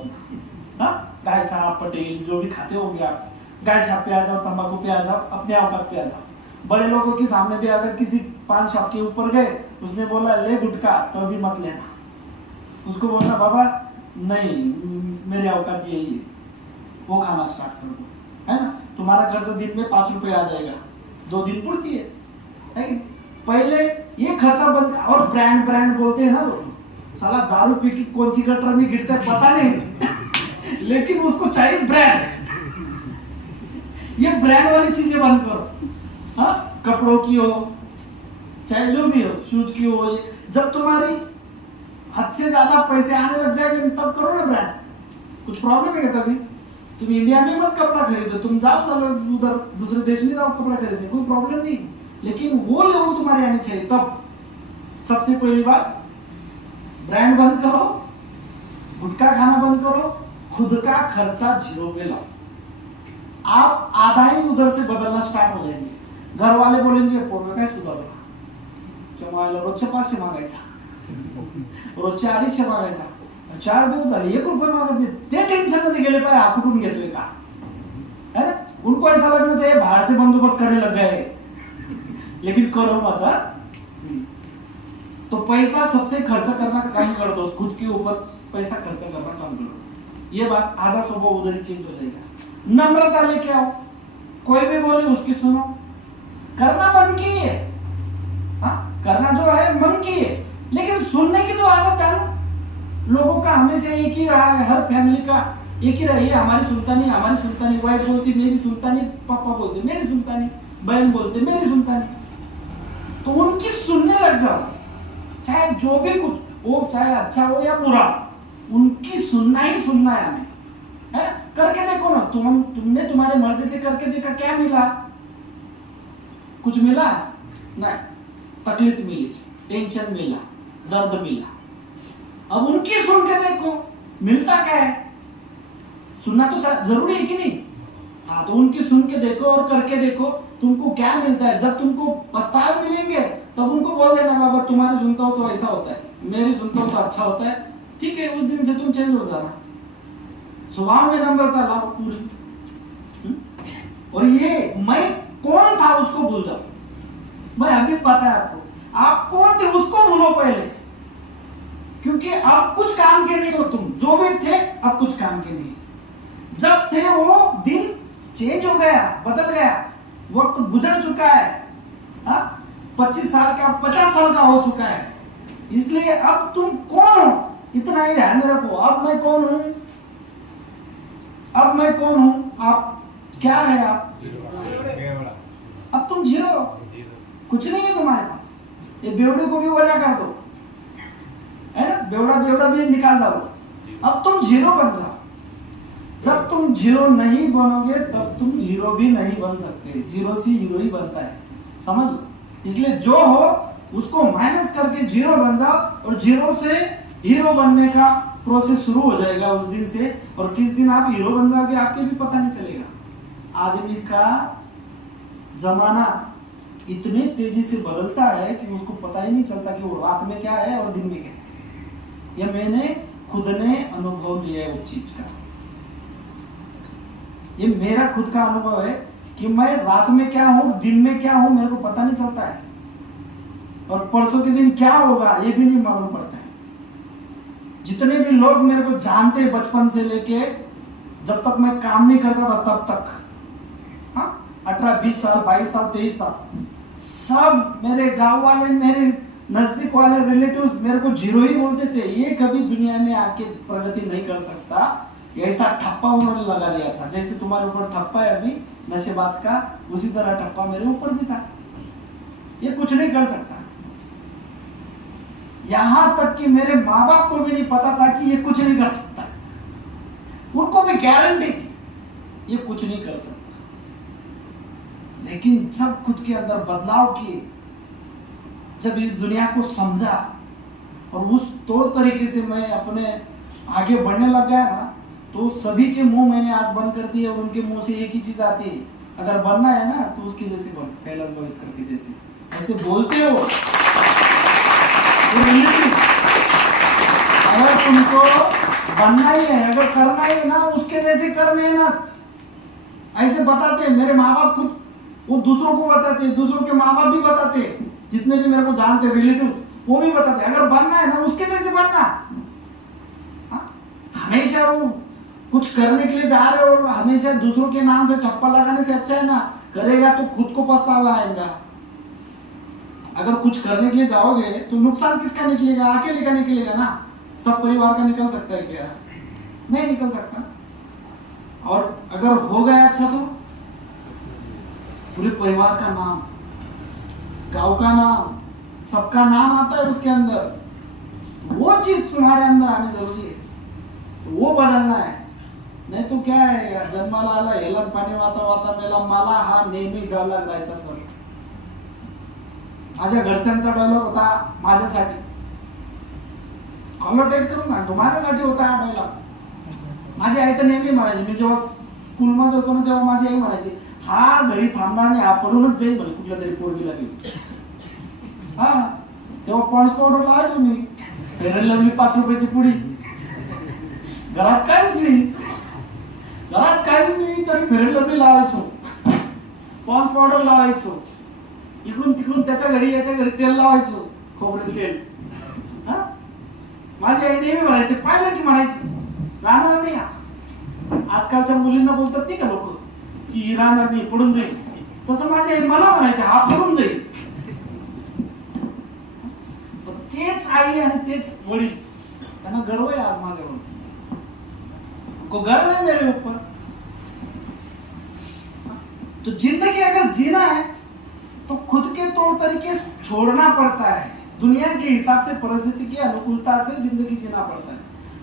हाँ, गाय छाप, पटेल जो भी खाते होंगे आप, गाय छाप पे आ जाओ, तंबाकू पे आ जाओ, अपने औकात पे आ जाओ। बड़े लोगों के सामने भी अगर किसी पान शॉप के ऊपर गए, उसने बोला ले गुटखा, तो भी मत लेना। उसको बोलना बाबा नहीं, मेरी औकात यही है, वो खाना स्टार्ट कर दो, है ना? तुम्हारा खर्च दिन में 5 रुपए आ जाएगा, 2 दिन पूर्ति है कि? पहले ये खर्चा बंद। और ब्रांड बोलते हैं ना, वो साला दारू पी की कौन सी गटर में गिरता है पता नहीं लेकिन उसको चाहिए ब्रांड। ये ब्रांड वाली चीजें बंद करो। हाँ, कपड़ों की हो चाहे जो भी हो, शूज की हो, ये जब तुम्हारी हद से ज्यादा पैसे आने लग जाएंगे तब करो ना ब्रांड। कुछ प्रॉब्लम है क्या? तभी तुम इंडिया में मत कपड़ा खरीदो, तुम जाओ उधर दूसरे देश में जाओ कपड़ा खरीदने, कोई प्रॉब्लम नहीं, लेकिन वो लेवल तुम्हारे आने चाहिए। तब सबसे पहली बात, ब्रांड बंद करो, गुटखा खाना बंद करो, खुद का खर्चा 0 पे लाओ। आप आधा ही उधर से बदलना स्टार्ट हो जाएंगे। घर वाले बोलेंगे पोरगा काय सुधारला, चमायला रोजच्या 500 मागायचा, रोजच्या 250 मागायचा, 4 दिवस झाले 1 रुपये मागत नाही। ते टेंशन मध्ये गेले पाहिजे, हा कुठून घेतोय का, है ना? उनको ऐसा लगना चाहिए बाहर से बंदोबस्त करने लग गए, लेकिन करो मत। तो पैसा सबसे खर्च करना कम कर दो, खुद के ऊपर पैसा खर्च करना कम करो। ये बात, आधा स्वभाव उधर ही चेंज हो जाएगा। नम्रता लेके आओ, कोई भी बोले उसकी सुनो, करना मन की है। हाँ, करना जो है मन की है, लेकिन सुनने की तो आदत डालो। लोगों का हमेशा एक ही रहा है, हर फैमिली का एक ही रही है, हमारी सुल्तानी, वाइफ बोलती मेरी सुल्तानी, पापा बोलते मेरी सुल्तानी, बहन बोलते मेरी सुल्तानी। तो उनकी सुनने लग जाओ, चाहे जो भी कुछ हो, चाहे अच्छा हो या बुरा, उनकी सुनना ही सुनना है हमें, है? करके देखो ना, तुमने तुम्हारे मर्जी से करके देखा, क्या मिला? कुछ मिला नहीं, तकलीफ मिली, टेंशन मिला, दर्द मिला। अब उनकी सुन के देखो मिलता क्या है। सुनना तो जरूरी है कि नहीं? हाँ, तो उनकी सुन के देखो और करके देखो तुमको क्या मिलता है। जब तुमको पछतावे मिलेंगे तब उनको बोल देना बाबा तुम्हारी सुनता हो तो ऐसा होता है, मेरी सुनता हो तो अच्छा होता है। ठीक है, उस दिन से तुम चेंज हो जाना, स्वभाव में नम्रता लाओ पूरी। और ये मैं कौन था उसको भूल जाओ। मैं अभी पता है आपको, आप कौन थे उसको भूलो पहले, क्योंकि अब कुछ काम के नहीं हो तुम। जो भी थे अब कुछ काम के नहीं। जब थे वो दिन चेंज हो गया, बदल गया, वक्त गुजर चुका है। 25 साल का 50 साल का हो चुका है। इसलिए अब तुम कौन हो इतना ही ध्यान में रखो। अब मैं कौन हूं, अब मैं कौन हूं, आप क्या है, आप अब तुम 0, कुछ नहीं है तुम्हारे पास। ये बेवड़े को भी वजह कर दो, है ना? बेवड़ा भी निकाल दो। अब तुम 0 बन जाओ। जब तुम 0 नहीं बनोगे तब तुम हीरो भी नहीं बन सकते। 0 से हीरो ही बनता है, समझ लो। इसलिए जो हो उसको माइनस करके 0 बन जाओ, और 0 से हीरो बनने का प्रोसेस शुरू हो जाएगा उस दिन से। और किस दिन आप हीरो बन जाओगे आपके भी पता नहीं चलेगा। आदमी का जमाना इतने तेजी से बदलता है कि उसको पता ही नहीं चलता कि वो रात में क्या है और दिन में क्या है। यह मैंने खुद ने अनुभव लिया है उस चीज का। ये मेरा खुद का अनुभव है कि मैं रात में क्या हूं, दिन में क्या हूं, मेरे को पता नहीं चलता है। और परसों के दिन क्या होगा ये भी नहीं मालूम पड़ता है। जितने भी लोग मेरे को जानते हैं बचपन से लेके जब तक मैं काम नहीं करता था तब तक, 18, 20 साल, 22 साल, 23 साल, सब मेरे गांव वाले, मेरे नजदीक वाले रिलेटिव्स मेरे को जीरो ही बोलते थे, ये कभी दुनिया में आके प्रगति नहीं कर सकता। ऐसा ठप्पा उन्होंने लगा दिया था, जैसे तुम्हारे ऊपर ठप्पा है अभी नशेबाज का, उसी तरह ठप्पा मेरे ऊपर भी था। ये कुछ नहीं कर सकता। यहां तक कि मेरे माँ बाप को भी नहीं पता था कि ये कुछ नहीं कर सकता। उनको भी गारंटी थी ये कुछ नहीं कर सकता। लेकिन जब खुद के अंदर बदलाव किए, जब इस दुनिया को समझा और उस तौर तरीके से मैं अपने आगे बढ़ने लग गया ना, तो सभी के मुंह मैंने आज बंद कर दिए और उनके मुंह से एक ही चीज आती है, अगर बनना है ना तो उसकी जैसे बन, कैलाश बॉयस्कर के जैसे ऐसे बोलते हो। अगर तुमको बनना ही है, अगर करना ही है ना, उसके जैसे कर मेहनत। ऐसे बताते हैं मेरे माँ बाप, खुद वो दूसरों को बताते, दूसरों के माँ बाप भी बताते, जितने भी मेरे को जानते रिलेटिव वो भी बताते, अगर बनना है ना उसके जैसे बनना। हमेशा वो कुछ करने के लिए जा रहे हो और हमेशा दूसरों के नाम से ठप्पा लगाने से अच्छा है ना, करेगा तो खुद को पछतावा आएगा। अगर कुछ करने के लिए जाओगे तो नुकसान किसका निकलेगा? अकेले का निकलेगा ना। सब परिवार का निकल सकता है क्या? नहीं निकल सकता। और अगर हो गया अच्छा तो पूरे परिवार का नाम, गांव का नाम, सबका नाम आता है उसके अंदर। वो चीज तुम्हारे अंदर आनी जरूरी है, तो वो बदलना है। नाही तो क्या आहे, जन्माला आला हेलन पाणी वाता वाता मेला, मला हा नेहमी डायलॉग जायचा सर। माझ्या घरच्यांचा डायलॉग होता माझ्यासाठी, कॉलोटेट करून सांगतो, माझ्यासाठी होता हा डायलॉग। माझी आई तर नेहमी म्हणायची, मी जेव्हा स्कूलमध्ये होतो ना तेव्हा माझी आई म्हणायची, हा घरी थांबणार नाही, हा पडूनच जाईल म्हणे कुठल्या तरी पोरगीला घेऊन। हा तेव्हा पॉन्ड्स पावडर लावायचो मी, फेअर अँड लवली 5 रुपयाची पुडी, घरात काहीच नाही तरी फेअर अँड लवली लावायचो, पॉन्ड्स पावडर लावायचो, इकडून तिकडून त्याच्या घरी याच्या घरी तेल लावायचो, खोबरेल तेल। हा माझी आई नेहमी म्हणायची, पाहिलं की म्हणायची राहणार नाही। आजकालच्या मुलींना बोलतात नाही का लोक की राहणार नाही, पडून जाईल, तसं माझी आई मला म्हणायचे, हा पडून जाईल। तेच आई आणि तेच वडील, त्यांना गर्व आहे आज माझ्यावर, को गर्व है मेरे ऊपर। तो जिंदगी अगर जीना है तो खुद के तौर तरीके छोड़ना पड़ता है, दुनिया के हिसाब से, परिस्थिति की अनुकूलता से जिंदगी जीना पड़ता है।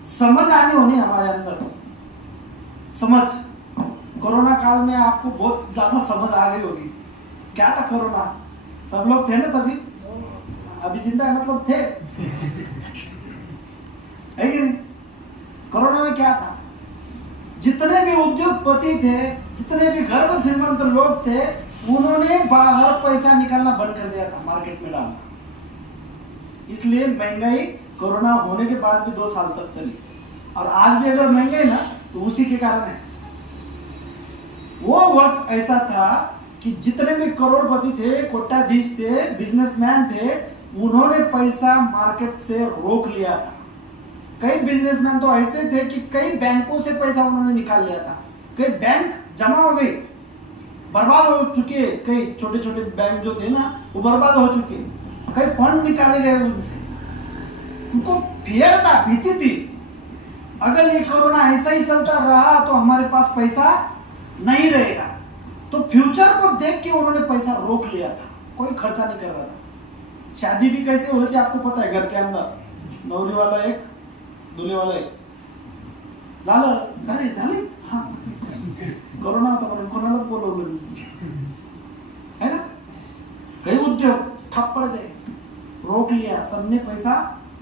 समझ आनी होनी हमारे अंदर, समझ। कोरोना काल में आपको बहुत ज्यादा समझ आ गई होगी। क्या था कोरोना? सब लोग थे ना तभी, अभी जिंदा है मतलब थे, है कि नहीं? कोरोना में क्या था, जितने भी उद्योगपति थे, जितने भी गर्भ श्रीमंत लोग थे, उन्होंने बाहर पैसा निकालना बंद कर दिया था, मार्केट में डालना। इसलिए महंगाई कोरोना होने के बाद भी 2 साल तक चली, और आज भी अगर महंगाई ना तो उसी के कारण है। वो वक्त ऐसा था कि जितने भी करोड़पति थे, कोट्याधीश थे, बिजनेसमैन थे, उन्होंने पैसा मार्केट से रोक लिया था। कई बिजनेसमैन तो ऐसे थे कि कई बैंकों से पैसा उन्होंने निकाल लिया था, कई बैंक जमा हो गई, बर्बाद हो चुके, कई छोटे छोटे बैंक जो थे ना वो बर्बाद हो चुके, कई फंड निकाले गए उनसे। उनको फियर था, भीति थी, अगर ये कोरोना ऐसा ही चलता रहा तो हमारे पास पैसा नहीं रहेगा। तो फ्यूचर को देख के उन्होंने पैसा रोक लिया था, कोई खर्चा नहीं कर रहा था। शादी भी कैसे हो रही थी आपको पता है, घर के अंदर नवरी वाला एक, दूल्हे वाला एक, लाल अरे झाले, हाँ कोरोना होता म्हणून कोणालाच बोलवलं है ना। कई उद्योग ठप पड़ गए, रोक लिया, सबने पैसा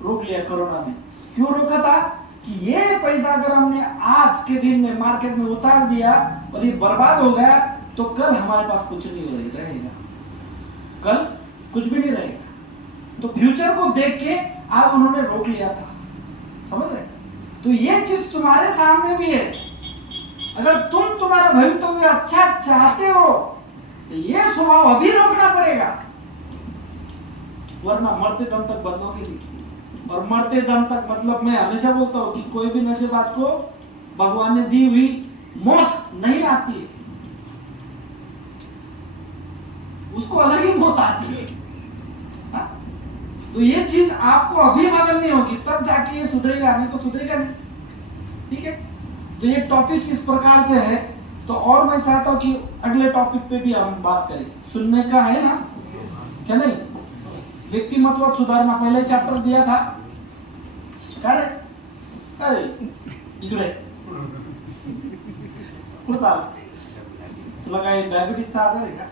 रोक लिया कोरोना में। क्यों रोका था कि ये पैसा अगर हमने आज के दिन में मार्केट में उतार दिया और ये बर्बाद हो गया तो कल हमारे पास कुछ नहीं रहेगा, कल कुछ भी नहीं रहेगा। तो फ्यूचर को देख के आज उन्होंने रोक लिया था, समझ रहे? तो ये चीज तुम्हारे सामने भी है। अगर तुम तुम्हारा भविष्य अच्छा चाहते हो तो ये स्वभाव अभी रोकना पड़ेगा, वरना मरते दम तक बदलोगे नहीं। और मरते दम तक मतलब मैं हमेशा बोलता हूं कि कोई भी नशेबाज को भगवान ने दी हुई मौत नहीं आती है, उसको अलग ही मौत आती है। तो ये चीज आपको अभी बदलनी होगी, तब जाके ये सुधरेगा, नहीं तो सुधरेगा नहीं। ठीक है, तो ये टॉपिक इस प्रकार से है। तो और मैं चाहता हूं कि अगले टॉपिक पे भी हम बात करें, सुनने का है ना, क्या नहीं? व्यक्तिमत्व सुधारणा पहले चॅप्टर दिया था, काय रे इकडे पुढे चाल, तुला काय डायबिटीजचा आजार आहे का?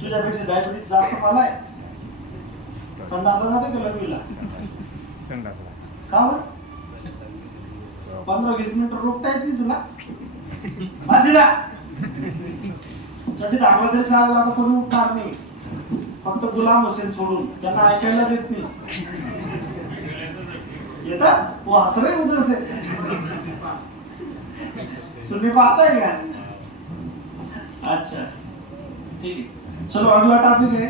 तुझ्यापेक्षा डायबिटीज जास्त मला आहे. संडासला जाते का लघवीला? का बरं? 15-20 मिनिट रोखता येत नाही तुला? बाजीला चटी दाखला तरी चालला तर कोणी उठणार नाही, फक्त गुलाम हुसेन सोडून, त्यांना ऐकायला देत नाही. येता वो हंस रहे उधर से, सुनने को आता है क्या? अच्छा ठीक है, चलो अगला टॉपिक है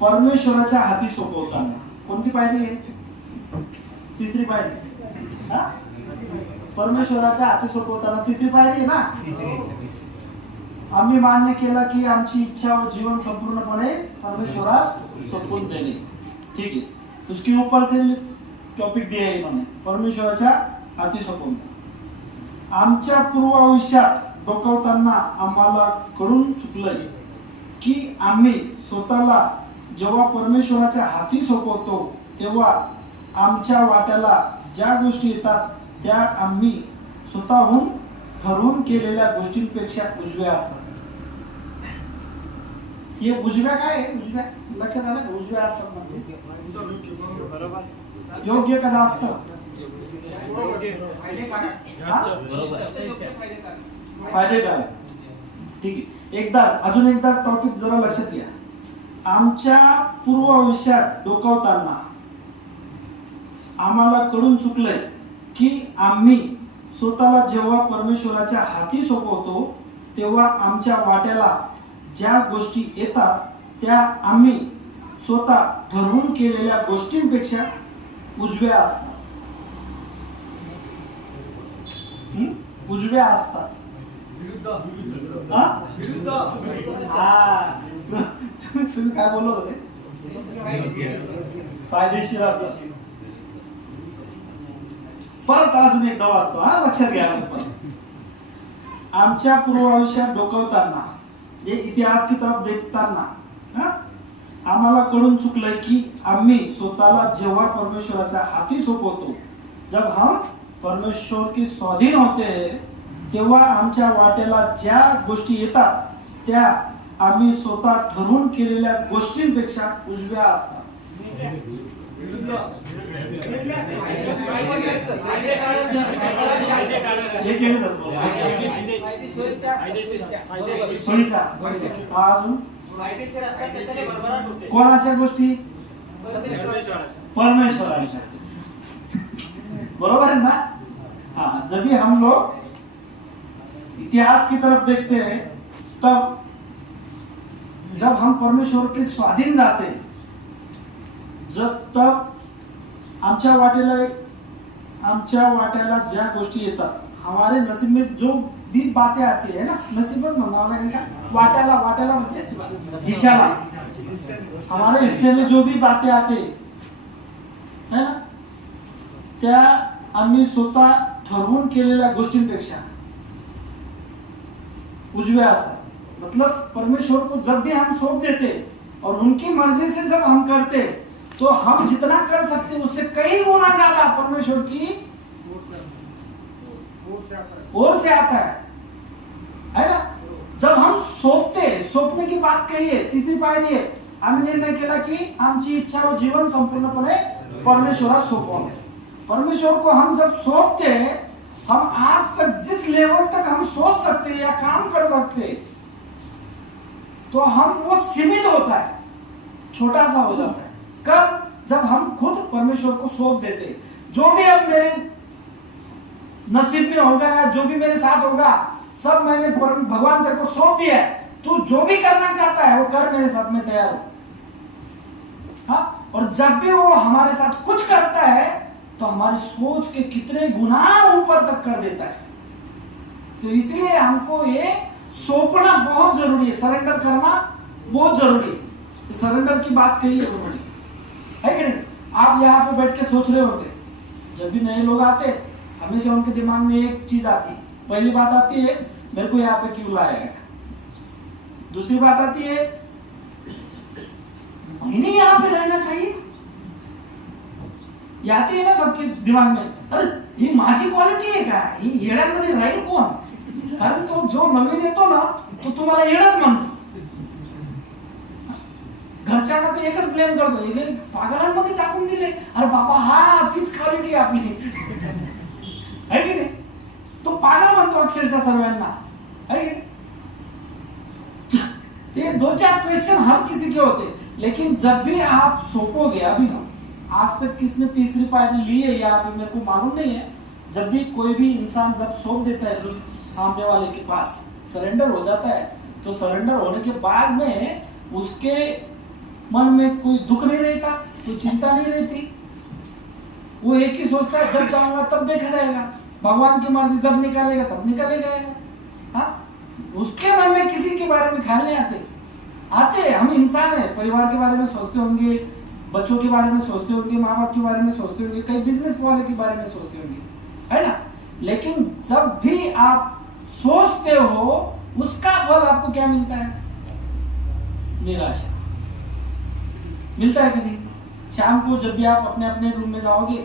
परमेश्वराच्या हाती सोपवताना. कोणती पायरी आहे? तिसरी पायरी. हा, परमेश्वराच्या हाती सोपवताना तिसरी पायरी आहे ना. आम्ही मान्य केलं की आमची इच्छा व जीवन संपूर्णपणे परमेश्वरास सोपवून देणे. ठीक है, उसके ऊपर से टॉपिक दिया है इन्होंने, परमेश्वराच्या हाती सोपवणे. आमच्या पूर्व आयुष्यात डोकावताना आम्हाला कळून चुकलंय की आम्ही स्वतःला जेव्हा परमेश्वराच्या हाती सोपवतो तेव्हा आमच्या वाट्याला ज्या गोष्टी येतात त्या आम्ही स्वतःहून ठरवून केलेल्या गोष्टींपेक्षा उजव्या असतात. हे उजव्या काय आहे? उजव्या लक्षात आलं का? उजव्या असतात म्हणजे योग्य का जास्त? फायदेकारक. ठीक आहे, अजून एकदा टॉपिक जरा लक्षात घ्या. आमच्या पूर्व आयुष्यात डोकावताना आम्हाला कळून चुकलंय की आम्ही स्वतःला जेव्हा परमेश्वराच्या हाती सोपवतो तेव्हा आमच्या वाट्याला ज्या गोष्टी येतात त्या आम्ही स्वतः ठरवून केलेल्या गोष्टींपेक्षा उजव्या असतात. उजव्या असतात. तुम्ही काय बोलत होते? फायदेशीर असतात. परत अजून एकदा वाचतो, हा लक्षात घ्या. आमच्या पूर्व आयुष्यात डोकावताना, ये इतिहास की तरफ देखताना आम्हाला कळून चुकलंय की आम्ही स्वतःला जेव्हा परमेश्वराच्या हाती सोपवतो, जब हम परमेश्वर के स्वाधीन होते हैं, तेव्हा आमच्या वाट्याला ज्या गोष्टी येतात त्या आम्ही स्वतः ठरवून केलेल्या गोष्टींपेक्षा उजव्या असतात. कोणाच्या गोष्टी? परमेश्वराच्या. बरोबर है ना? हाँ, जब भी हम लोग इतिहास की तरफ देखते हैं तब जब हम परमेश्वर के स्वाधीन जाते, तब आमच्या वाट्याला ज्या गोष्टी येतात, हमारे नसीब में जो भी बातें आती है ना, नसीबत म्हणावं लागेल का? वाट्याला म्हणजे हिशाला, हमारे हिस्से में जो भी बातें आते है ना, त्या आम्ही स्वतः ठरवून केलेल्या गोष्टींपेक्षा उजव्या असतात. मतलब परमेश्वर को जब भी हम सौंप देते और उनकी मर्जी से जब हम करते तो हम जितना कर सकते उससे कई गुना ज्यादा परमेश्वर की ओर से आता है ना. जब हम सौंपने की बात कही है, तीसरी पायरी है, आम्ही निर्णय केला की आमची इच्छा व जीवन संपूर्णपणे परमेश्वरास सोपवणे. परमेश्वर को हम जब सौंपते, हम आज तक जिस लेवल तक हम सोच सकते या काम कर सकते, तो हम वो सीमित होता है, छोटा सा हो जाता है. कब? जब हम खुद परमेश्वर को सौंप देते. जो भी अब मेरे नसीब में होगा या जो भी मेरे साथ होगा, सब मैंने भगवान तेरे को सौंप दिया है, तू जो भी करना चाहता है वो कर, मेरे साथ में तैयार हो. हाँ, और जब भी वो हमारे साथ कुछ करता है तो हमारी सोच के कितने गुना ऊपर तक कर देता है. तो इसलिए हमको ये सौंपना बहुत जरूरी है, सरेंडर करना बहुत जरूरी है. सरेंडर की बात कही है उन्होंने. है कि नहीं? आप यहाँ पे बैठ के सोच रहे होंगे, जब भी नए लोग आते हमेशा उनके दिमाग में एक चीज आती, पहली बात आती है मेरे को यहाँ पे क्यों लाया गया, दूसरी बात आती है मैंने यहाँ पे रहना चाहिए, ये आती है ना सबके दिमाग में, अरे ही माझी क्वालिटी आहे का, ही येड्यांमध्ये राहील कोण, कारण तो जो नवीन येतो ना तो तुम्हाला येडच म्हणतो, घरच्यांना तो एकच ब्लेम करतो, हे पागलांमध्ये टाकून दिले, अरे बाबा हा तीच क्वालिटी आपली है की नाही, तो पागल म्हणतो अक्षरशः सर्वांना, है की नहीं? ये दो चार क्वेश्चन हर किसी के होते, लेकिन जब भी आप सौंपोगे, अभी ना आज तक किसने तीसरी पायरी ली है या अभी मेरे को मालूम नहीं है, जब भी कोई भी इंसान जब सौंप देता है तो सामने वाले के पास सरेंडर हो जाता है, तो सरेंडर होने के बाद में उसके मन में कोई दुख नहीं रहता, कोई चिंता नहीं रहती, वो एक ही सोचता है जब जाऊंगा तब देखा जाएगा, भगवान की मर्जी जब निकालेगा तब निकालेगा। हाँ, उसके मन में किसी के बारे में ख्याल नहीं आते, हम इंसान है, परिवार के बारे में सोचते होंगे, बच्चों के बारे में सोचते होंगे, माँ बाप के बारे में सोचते होंगे, कई बिजनेस वाले के बारे में सोचते होंगे, है ना? लेकिन जब भी आप सोचते हो उसका फल आपको क्या मिलता है? निराशा मिलता है कि नहीं? शाम को जब भी आप अपने अपने रूम में जाओगे,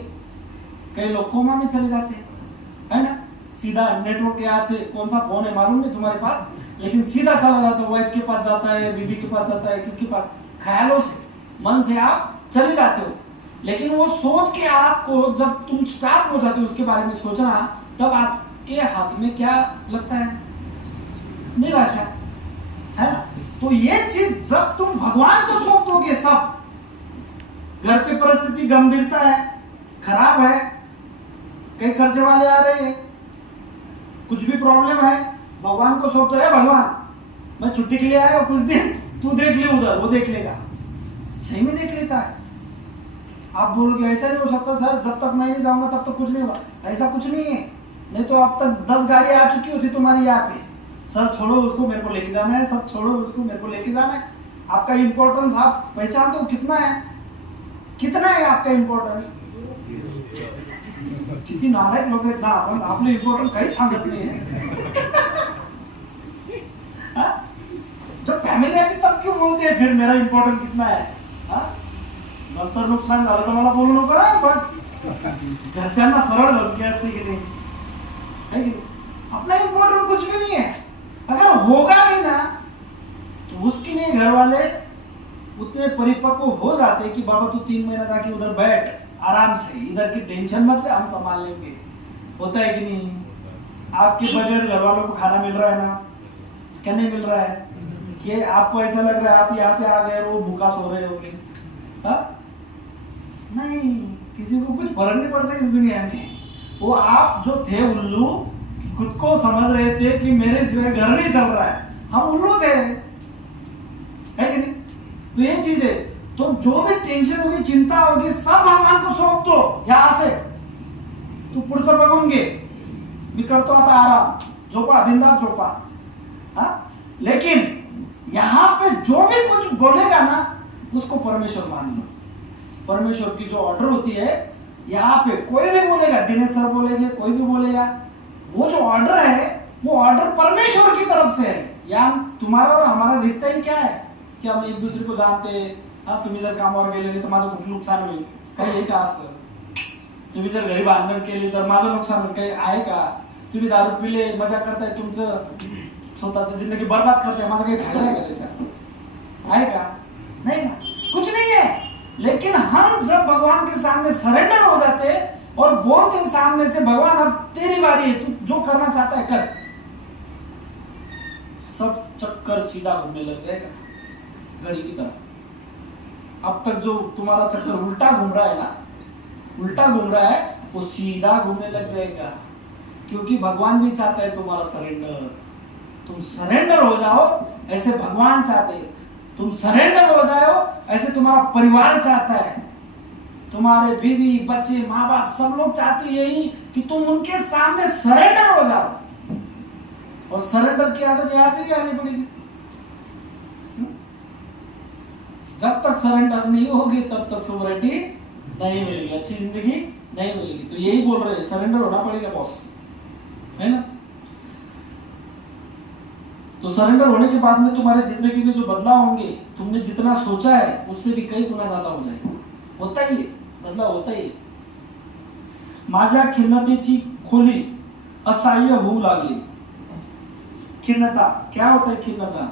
कई लोग कोमा में चले जाते हैं, है ना? सीधा नेटवर्क यहाँ से कौन सा फोन है मालूम नहीं तुम्हारे पास, लेकिन सीधा चला जाता है, वाइफ के पास जाता है, बीबी के पास जाता है, किसके पास, ख्यालों से, मन से आप चले जाते हो, लेकिन वो सोच के आपको जब तुम स्टार्ट हो जाते हो उसके बारे में सोचना, तब आपके हाथ में क्या लगता है? निराशा, है ना? तो ये चीज जब तुम भगवान को सौंप दोगे, सब घर पे परिस्थिति गंभीरता है, खराब है, कई कर्जे वाले आ रहे हैं, कुछ भी प्रॉब्लम है, भगवान को सौंप दो, है भगवान मैं छुट्टी के लिए आया हूं कुछ दिन, तू देख ले उधर, वो देख लेगा, सही में देख लेता है। आप बोलोगे ऐसा नहीं हो सकता सर, जब तक मैं नहीं जाऊंगा तब तक कुछ नहीं होगा, ऐसा कुछ नहीं है, नहीं तो अब तक 10 गाड़ी आ चुकी होती तुम्हारी यहाँ पे, सर छोड़ो उसको मेरे को लेके जाना है, सब छोड़ो उसको मेरे को लेके जाना है। आपका इंपॉर्टेंस आप पहचानते हो कितना है, कितना है आपका इंपॉर्टेंस? किती नालायक लोक आहेत ना आपण, आपलं इंपॉर्टंट काहीच सांगत नाही जब फॅमिली आती तब क्यों बोलते हैं फिर मेरा इंपॉर्टंट कितना है? नंतर नुकसान झालं तर मला बोलू नको, पण घरच्यांना सरळ धमकी असते की नाही, है की नहीं? अपना इंपॉर्टेंट कुछ भी नहीं है, अगर होगा भी ना तो उसके लिए घर वाले उतने परिपक्व हो जाते कि बाबा तू 3 महीना जाके उधर बैठ आराम से, इधर की टेंशन मत ले, हम संभाल लेंगे। होता है कि नहीं? आपके बगैर घर वालों को खाना मिल रहा है ना, क्या नहीं मिल रहा है? कि आपको ऐसा लग रहा है आप यहाँ पे आ गए वो भूखा सो रहे होंगे? नहीं, किसी को कुछ फर्क नहीं पड़ता इस दुनिया में। वो आप जो थे उल्लू, खुद को समझ रहे थे कि मेरे सिवाय घर नहीं चल रहा है, हम उल्लू थे, है कि नहीं? तो ये चीज है, तो जो भी टेंशन होगी, चिंता होगी, सब भगवान को सौंप दो यहां से, तू पुढचं बघून घे, मी करतो आता आराम, झोपा बिंदास झोपा। हाँ, लेकिन यहाँ पे जो भी कुछ बोलेगा ना उसको परमेश्वर मान लो। परमेश्वर की जो ऑर्डर होती है, यहाँ पे कोई भी बोलेगा, दिनेश सर बोलेंगे, कोई भी बोलेगा, वो जो ऑर्डर है वो ऑर्डर परमेश्वर की तरफ से है। यहाँ तुम्हारा और हमारा रिश्ता ही क्या है कि हम एक दूसरे को जानते हैं। हाँ, तुम्ही जर कामावर गेले नाही तर माझं खूप नुकसान होईल, काही आहे का असं? तुम्ही जर घरी भांडण केली तर माझं नुकसान होईल, काही आहे का? तुम्ही दारू पिले, मजा करताय, तुमचं स्वतःची जिंदगी बर्बाद करताय, माझा काही फायदा आहे का त्याच्यात? आहे का? नहीं ना, कुछ नहीं है। लेकिन हम जब भगवान के सामने सरेंडर हो जाते और बोलते हैं सामने से, भगवान अब तेरी बारी है, तू जो करना चाहता है कर, सब चक्कर सीधा घूमने लग जाएगा घड़ी की तरह। अब तक जो तुम्हारा चक्कर उल्टा घूम रहा है ना, उल्टा घूम रहा है, वो सीधा घूमने लग जाएगा, क्योंकि भगवान भी चाहता है तुम्हारा सरेंडर। तुम सरेंडर हो जाओ ऐसे भगवान चाहते हैं, तुम सरेंडर हो जाओ ऐसे तुम्हारा परिवार चाहता है, तुम्हारे बीवी बच्चे माँ बाप सब लोग चाहते यही कि तुम उनके सामने सरेंडर हो जाओ। और सरेंडर की आदत यहां से भी आनी पड़ेगी। जब तक सरेंडर नहीं होगी तब तक सोवरेनिटी नहीं मिलेगी, अच्छी जिंदगी नहीं मिलेगी। तो यही बोल रहे हैं, सरेंडर होना पड़ेगा बॉस, है ना। तो सरेंडर होने के बाद में तुम्हारे जिंदगी में जो बदलाव होंगे, तुमने जितना सोचा है उससे भी कई गुना ज्यादा हो जाएगा। होता ही है, बदलाव होता ही है। माझ्या खिन्नतेची खोली असह्य होऊ लागली। खिन्नता क्या होता है? खिन्नता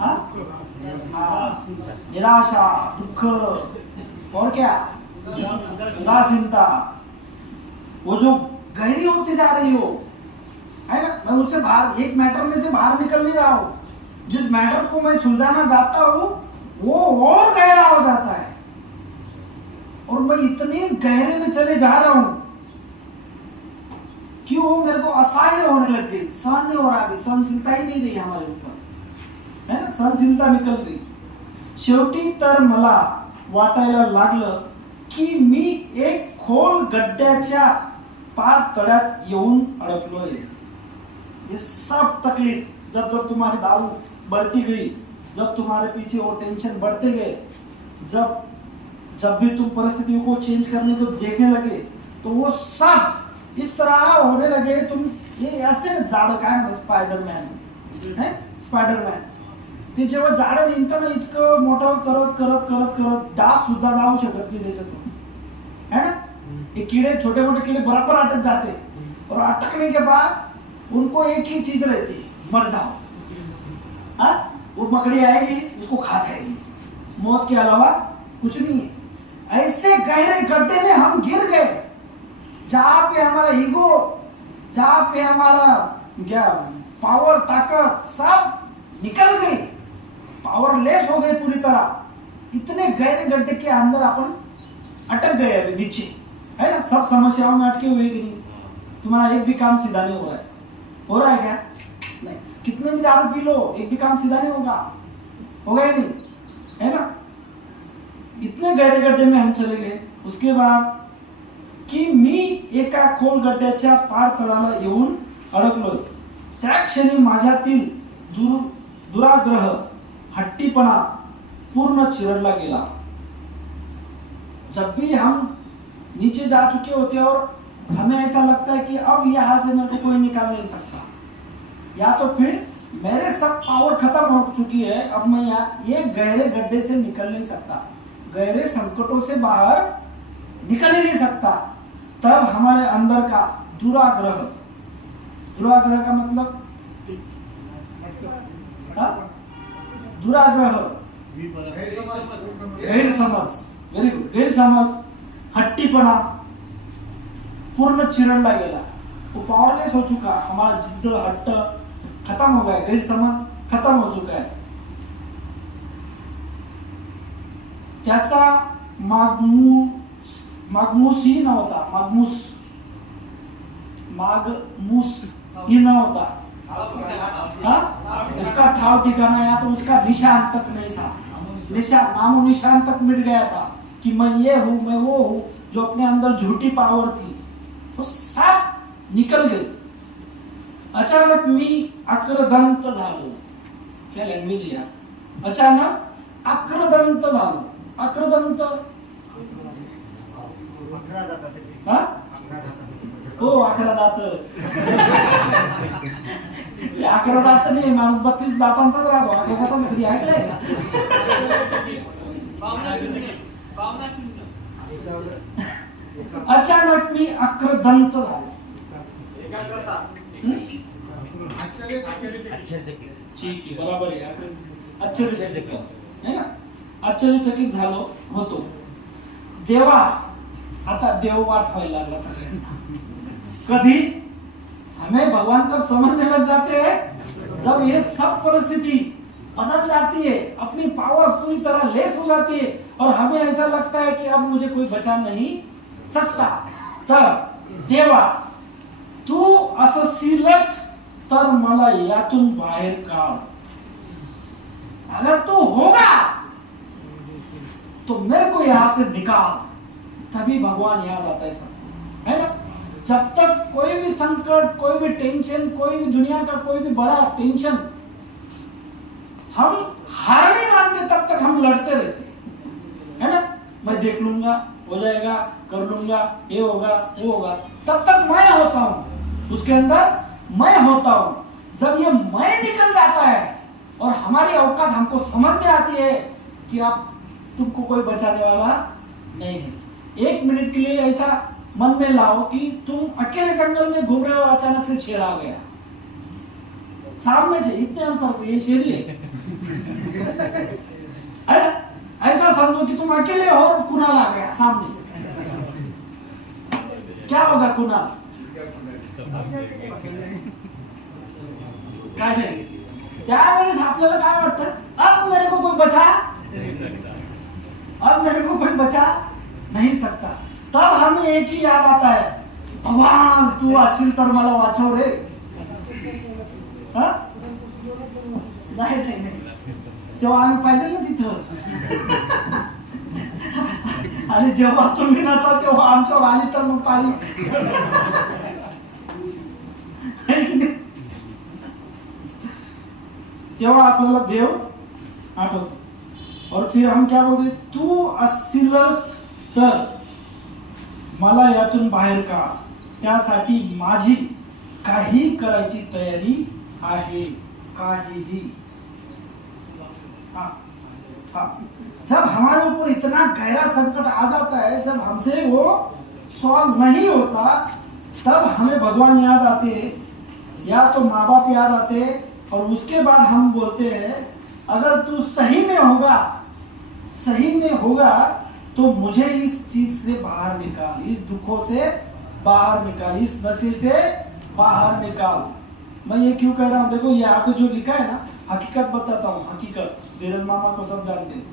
हाँ? हाँ, निराशा, दुख और क्या? उदासीनता, वो जो गहरी होती जा रही हो, है ना। मैं उससे बाहर, एक मैटर में से बाहर निकल नहीं रहा हूं। जिस मैटर को मैं सुलझाना चाहता हूं वो और गहरा हो जाता है, और मैं इतने गहरे में चले जा रहा हूं कि वो मेरे को असह्य होने लग गई, सहन नहीं हो रहा। अभी सहनशीलता ही नहीं रही हमारे ऊपर, है ना, सहनशीलता निकल गई। शेवटी तर मला वाटायला लागलं की मी एक खोल गड्ड्याच्या पार तळ्यात येऊन अडकलोय। ये सब तकलीफ जब जब तुम्हारी दारू बढ़ती गई, जब तुम्हारे पीछे वो टेंशन बढ़ते गए, जब जब भी तुम परिस्थितियों को चेंज करने को देखने लगे, तो वो सब इस तरह होने लगे। तुम ये असते ना झाड, काय म्हणतात, स्पायडरमॅन है, स्पायडरमॅन ते जेव्हा झाड निघतं ना, इतकं मोठं करत करत करत करत डास सुद्धा जाऊ शकत नाही त्याच्यातून, है ना। ये कीड़े, छोटे मोटे कीड़े बराबर अटक जाते, और अटकने के बाद उनको एक ही चीज रहती है, मर जाओ। हाँ? वो मकड़ी आएगी, उसको खा जाएगी, मौत के अलावा कुछ नहीं है। ऐसे गहरे गड्ढे में हम गिर गए, जहां पे हमारा ईगो, जहां पे हमारा क्या पावर, ताकत सब निकल गई, पावरलेस हो गए पूरी तरह। इतने गहरे गड्ढे के अंदर अपन अटक गए अभी नीचे, है ना। सब समस्याओं में अटके हुए कि नहीं। तुम्हारा एक भी काम सीधा नहीं हो रहा है। हो रहा है क्या? नहीं। कितने भी दारू पी लो, एक भी काम सीधा नहीं होगा ही नहीं, है ना। इतने गहरे गड्ढे में हम चले गए। उसके बाद की मी एका खोल गड्ड्याच्या पार तळाला येऊन अडकलोय। त्या क्षणी माझ्यातील दुराग्रह, हट्टीपणा पूर्ण चिरडला गेला। जब भी हम नीचे जा चुके होते और हमें ऐसा लगता है कि अब यहां से मेरे को कोई निकाल नहीं सकता, या तो फिर मेरे सब पावर खत्म हो चुकी है, अब मैं यहाँ ये गहरे गड्ढे से निकल नहीं सकता, गहरे संकटों से बाहर निकल ही नहीं सकता, तब हमारे अंदर का दुराग्रह, दुराग्रह का मतलब दुराग्रह, गैरसमझ, वेरी गुड, गैरसमझ, हट्टीपना पूर्ण चिरडला गेला। वो पावरलेस हो चुका, हमारा जिद्द, हट्ट खत्म हो गया, गैरसमझ खत्म हो चुका है। त्याचा मागमूस ही नव्हता, मागमूस ही नव्हता, उसका ठाव ठिकाना या तो उसका निशान तक नहीं था, निशान, नामो निशान तक मिट गया था कि मैं ये हूं, मैं वो हूं। जो अपने अंदर झूठी पावर थी वो सब निकल गई। अचानक मी आक्रदंत झालो। क्या लँग्वेज है? अचानक आक्रदंत झालो। आक्रदंत हा? हो, 11 दात। 11 दात नाही, माणूस 32 दातांचाच राहतो। 11 दातांचं कधी ऐकलंय का? अचानक मी आक्रदंत झालो। ठीक, बरोबर आहे। आश्चर्यचकित है ना, आश्चर्यचकित झालो होतो। देवा, आता देववाट व्हायला लागला सगळ्यांना। कभी हमें भगवान कब समझने लग जाते हैं, जब ये सब परिस्थिति बदल जाती है, अपनी पावर पूरी तरह लेस हो जाती है, और हमें ऐसा लगता है कि अब मुझे कोई बचा नहीं सकता। तब देवा, तू असशीलच तर मला यातून बाहेर काढ। अगर तू होगा तो मेरे को यहां से निकाल। तभी भगवान याद आता है सबको, है ना। जब तक कोई भी संकट, कोई भी टेंशन, कोई भी दुनिया का कोई भी बड़ा टेंशन हम हार नहीं मानते तब तक हम लड़ते रहते, है ना। मैं देख लूंगा, हो जाएगा, कर लूंगा, ये होगा वो होगा, तब तक मैं होता हूं, उसके अंदर मैं होता हूं। जब ये मैं निकल जाता है और हमारी औकात हमको समझ में आती है कि अब तुमको कोई बचाने वाला नहीं है, 1 मिनट के लिए ऐसा मन में लाओ कि तुम अकेले जंगल में घूम रहे हो, अचानक से शेर आ गया सामने से, इतने अंतर पे ये शेर ही है। अरे ऐसा समझो कि तुम अकेले हो और कुणाल आ गया सामने, क्या होगा कुणाल? काय नाही, त्यावेळेस आपल्याला काय वाटतं, अब मेरे को कोई बचा, अब मेरे को कोई बचा नहीं सकता। तब हमें एक ही याद आता है, भगवान तू असील तर मला वाचव रे। हा? नाही नाही नाही, तेव्हा आम्ही पाहिजे ना तिथं, आणि जेव्हा तुम्ही नसाल तेव्हा आमच्यावर आली तर मग पाळी, तेव्हा आपल्याला देव आठवतो। और फिर हम क्या बोलते, तू असशीलच तर मला यातून बाहेर काढ, त्यासाठी माझी काही करायची तयारी आहे, काहीही। हाँ, हाँ। जब हमारे ऊपर इतना गहरा संकट आ जाता है, जब हमसे वो सॉल्व नहीं होता, तब हमें भगवान याद आते, या तो माँ बाप याद आते, और उसके बाद हम बोलते हैं अगर तू सही में होगा तो मुझे इस चीज से बाहर निकाल, इस दुखों से बाहर निकाल, इस नशे से बाहर निकाल। मैं ये क्यों कह रहा हूँ, देखो यहाँ पे जो लिखा है ना, हकीकत बताता हूँ, हकीकत। धीरज मामा को सब जानते हैं,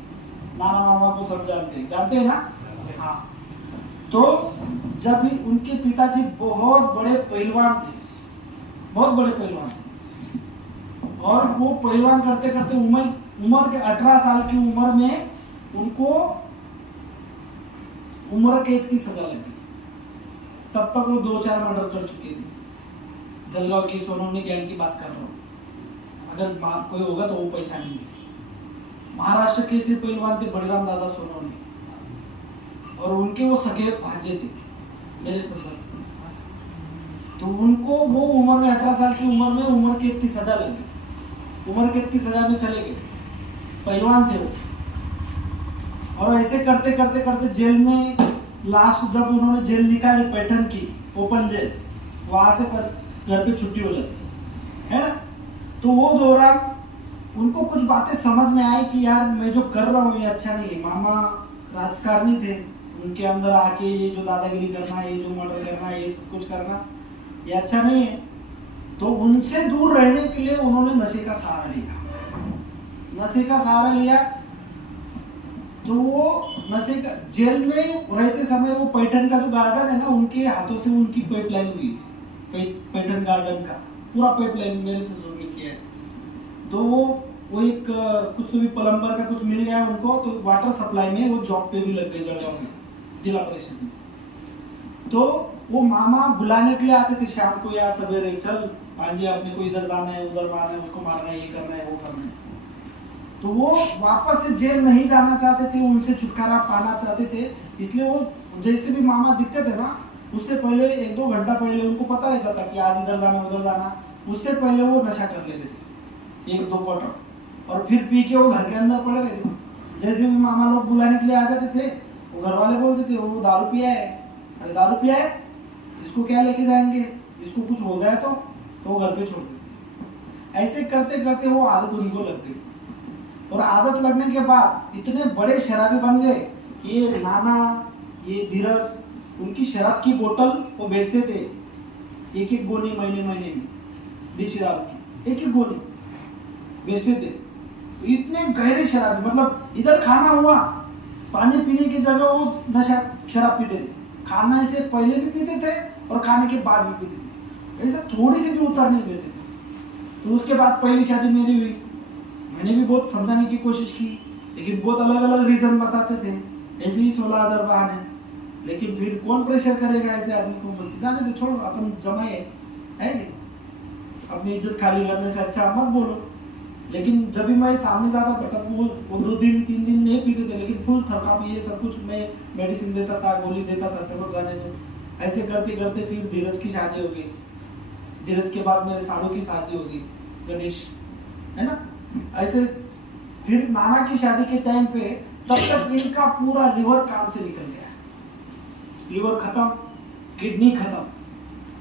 नाना मामा को सब जानते हैं ना। हाँ, तो जब भी उनके पिताजी बहुत बड़े पहलवान थे, बहुत बड़े पहलवान थे, और वो पहलवान करते करते उम्र के 18 साल की उम्र में उनको उम्र कैद की सजा लगी। तब तक वो 2-4 मर्डर कर चुके थे। जलगांव की सोनोनी गैंग की बात कर रहा हूँ, अगर कोई होगा तो वो पहचानेंगे। महाराष्ट्र के से पहलवान थे बलराम दादा सोनोनी, और उनके वो सगे भांजे थे मेरे ससुर। तो उनको वो उम्र में 18 साल की उम्र में उम्र कैद की सजा लगी, उम्र कैद की सजा में चले गए। पहलवान थे वो, और ऐसे करते करते करते जेल में लास्ट जब उन्होंने जेल निकाली पैठन की ओपन जेल, वहां से घर पे छुट्टी हो जाती है ना। तो वो दौरान उनको कुछ बातें समझ में आई कि यार मैं जो कर रहा हूँ ये अच्छा नहीं है। मामा राजकारणी थे, उनके अंदर आके ये जो दादागिरी करना, ये जो मर्डर करना, ये सब कुछ करना, ये अच्छा नहीं है। तो उनसे दूर रहने के लिए उन्होंने नशे का सहारा लिया, नशे का सहारा लिया। तो वो नशे का जेल में रहते समय वो पैठन का जो गार्डन है ना, उनके हाथों से उनकी पाइपलाइन हुई, पैठन गार्डन का पूरा पाइपलाइन मेरे ससुर ने किया है। तो वो एक कुछ तो भी प्लम्बर का कुछ मिल गया उनको, तो वाटर सप्लाई में वो जॉब पे भी लग गए जलगांव में, जिला परिषद में। तो वो मामा बुलाने के लिए आते थे शाम को या सवेरे, चल भांजी अपने को इधर जाना है, उधर मारना है, उसको मारना है, ये करना है, वो करना है। तो वो वापस से जेल नहीं जाना चाहते थे, उनसे छुटकारा पाना चाहते थे। इसलिए वो जैसे भी मामा दिखते थे ना, उससे पहले 1-2 घंटा पहले उनको पता रहता था कि आज इधर जाना उधर जाना। उससे पहले वो नशा कर लेते थे 1-2 क्वार्टर, और फिर पी के वो घर के अंदर पड़े रहते थे। जैसे भी मामा लोग बुलाने के लिए आ जाते थे, वो घर वाले बोलते थे वो दारू पिया है। अरे दारू पिया है, इसको क्या लेके जाएंगे, इसको कुछ हो गया तो वो घर पे छोड़ दे। ऐसे करते करते वो आदत उनको लग गई, और आदत लगने के बाद इतने बड़े शराबी बन गए कि ये नाना, ये धीरज, उनकी शराब की बोतल वो बेचते थे, 1-1 गोली महीने में देशी दारू की 1-1 गोली बेचते थे। तो इतने गहरे शराबी, मतलब इधर खाना हुआ, पानी पीने की जगह वो नशा शराब पीते थे। खाना से पहले भी पीते थे और खाने के बाद भी पीते थे, ऐसा थोड़ी सी भी उतर नहीं देते थे। तो उसके बाद पहली शादी मेरी हुई, मैंने भी बहुत समझाने की कोशिश की, लेकिन बहुत अलग अलग रीजन बताते थे, ऐसे ही 16,000 बहाने। लेकिन फिर कौन प्रेशर करेगा ऐसे आदमी को, जाने दो, छोड़ो, अपन जमाए है नहीं, अपनी इज्जत खाली करने से अच्छा मत बोलो, लेकिन जब भी मैं सामने जाता था तब वो 2 दिन 3 दिन नहीं पीते थे, लेकिन फुल थकाप ये सब कुछ मैं मेडिसिन देता था, गोली देता था, चलो जाने दो। ऐसे करते करते फिर धीरज की शादी हो गई। धीरज के बाद मेरे साड़ू की शादी हो गई, गणेश, है ना। ऐसे फिर नाना की शादी के टाइम पे तब तक इनका पूरा लिवर काम से निकल गया, लिवर खत्म, किडनी खत्म,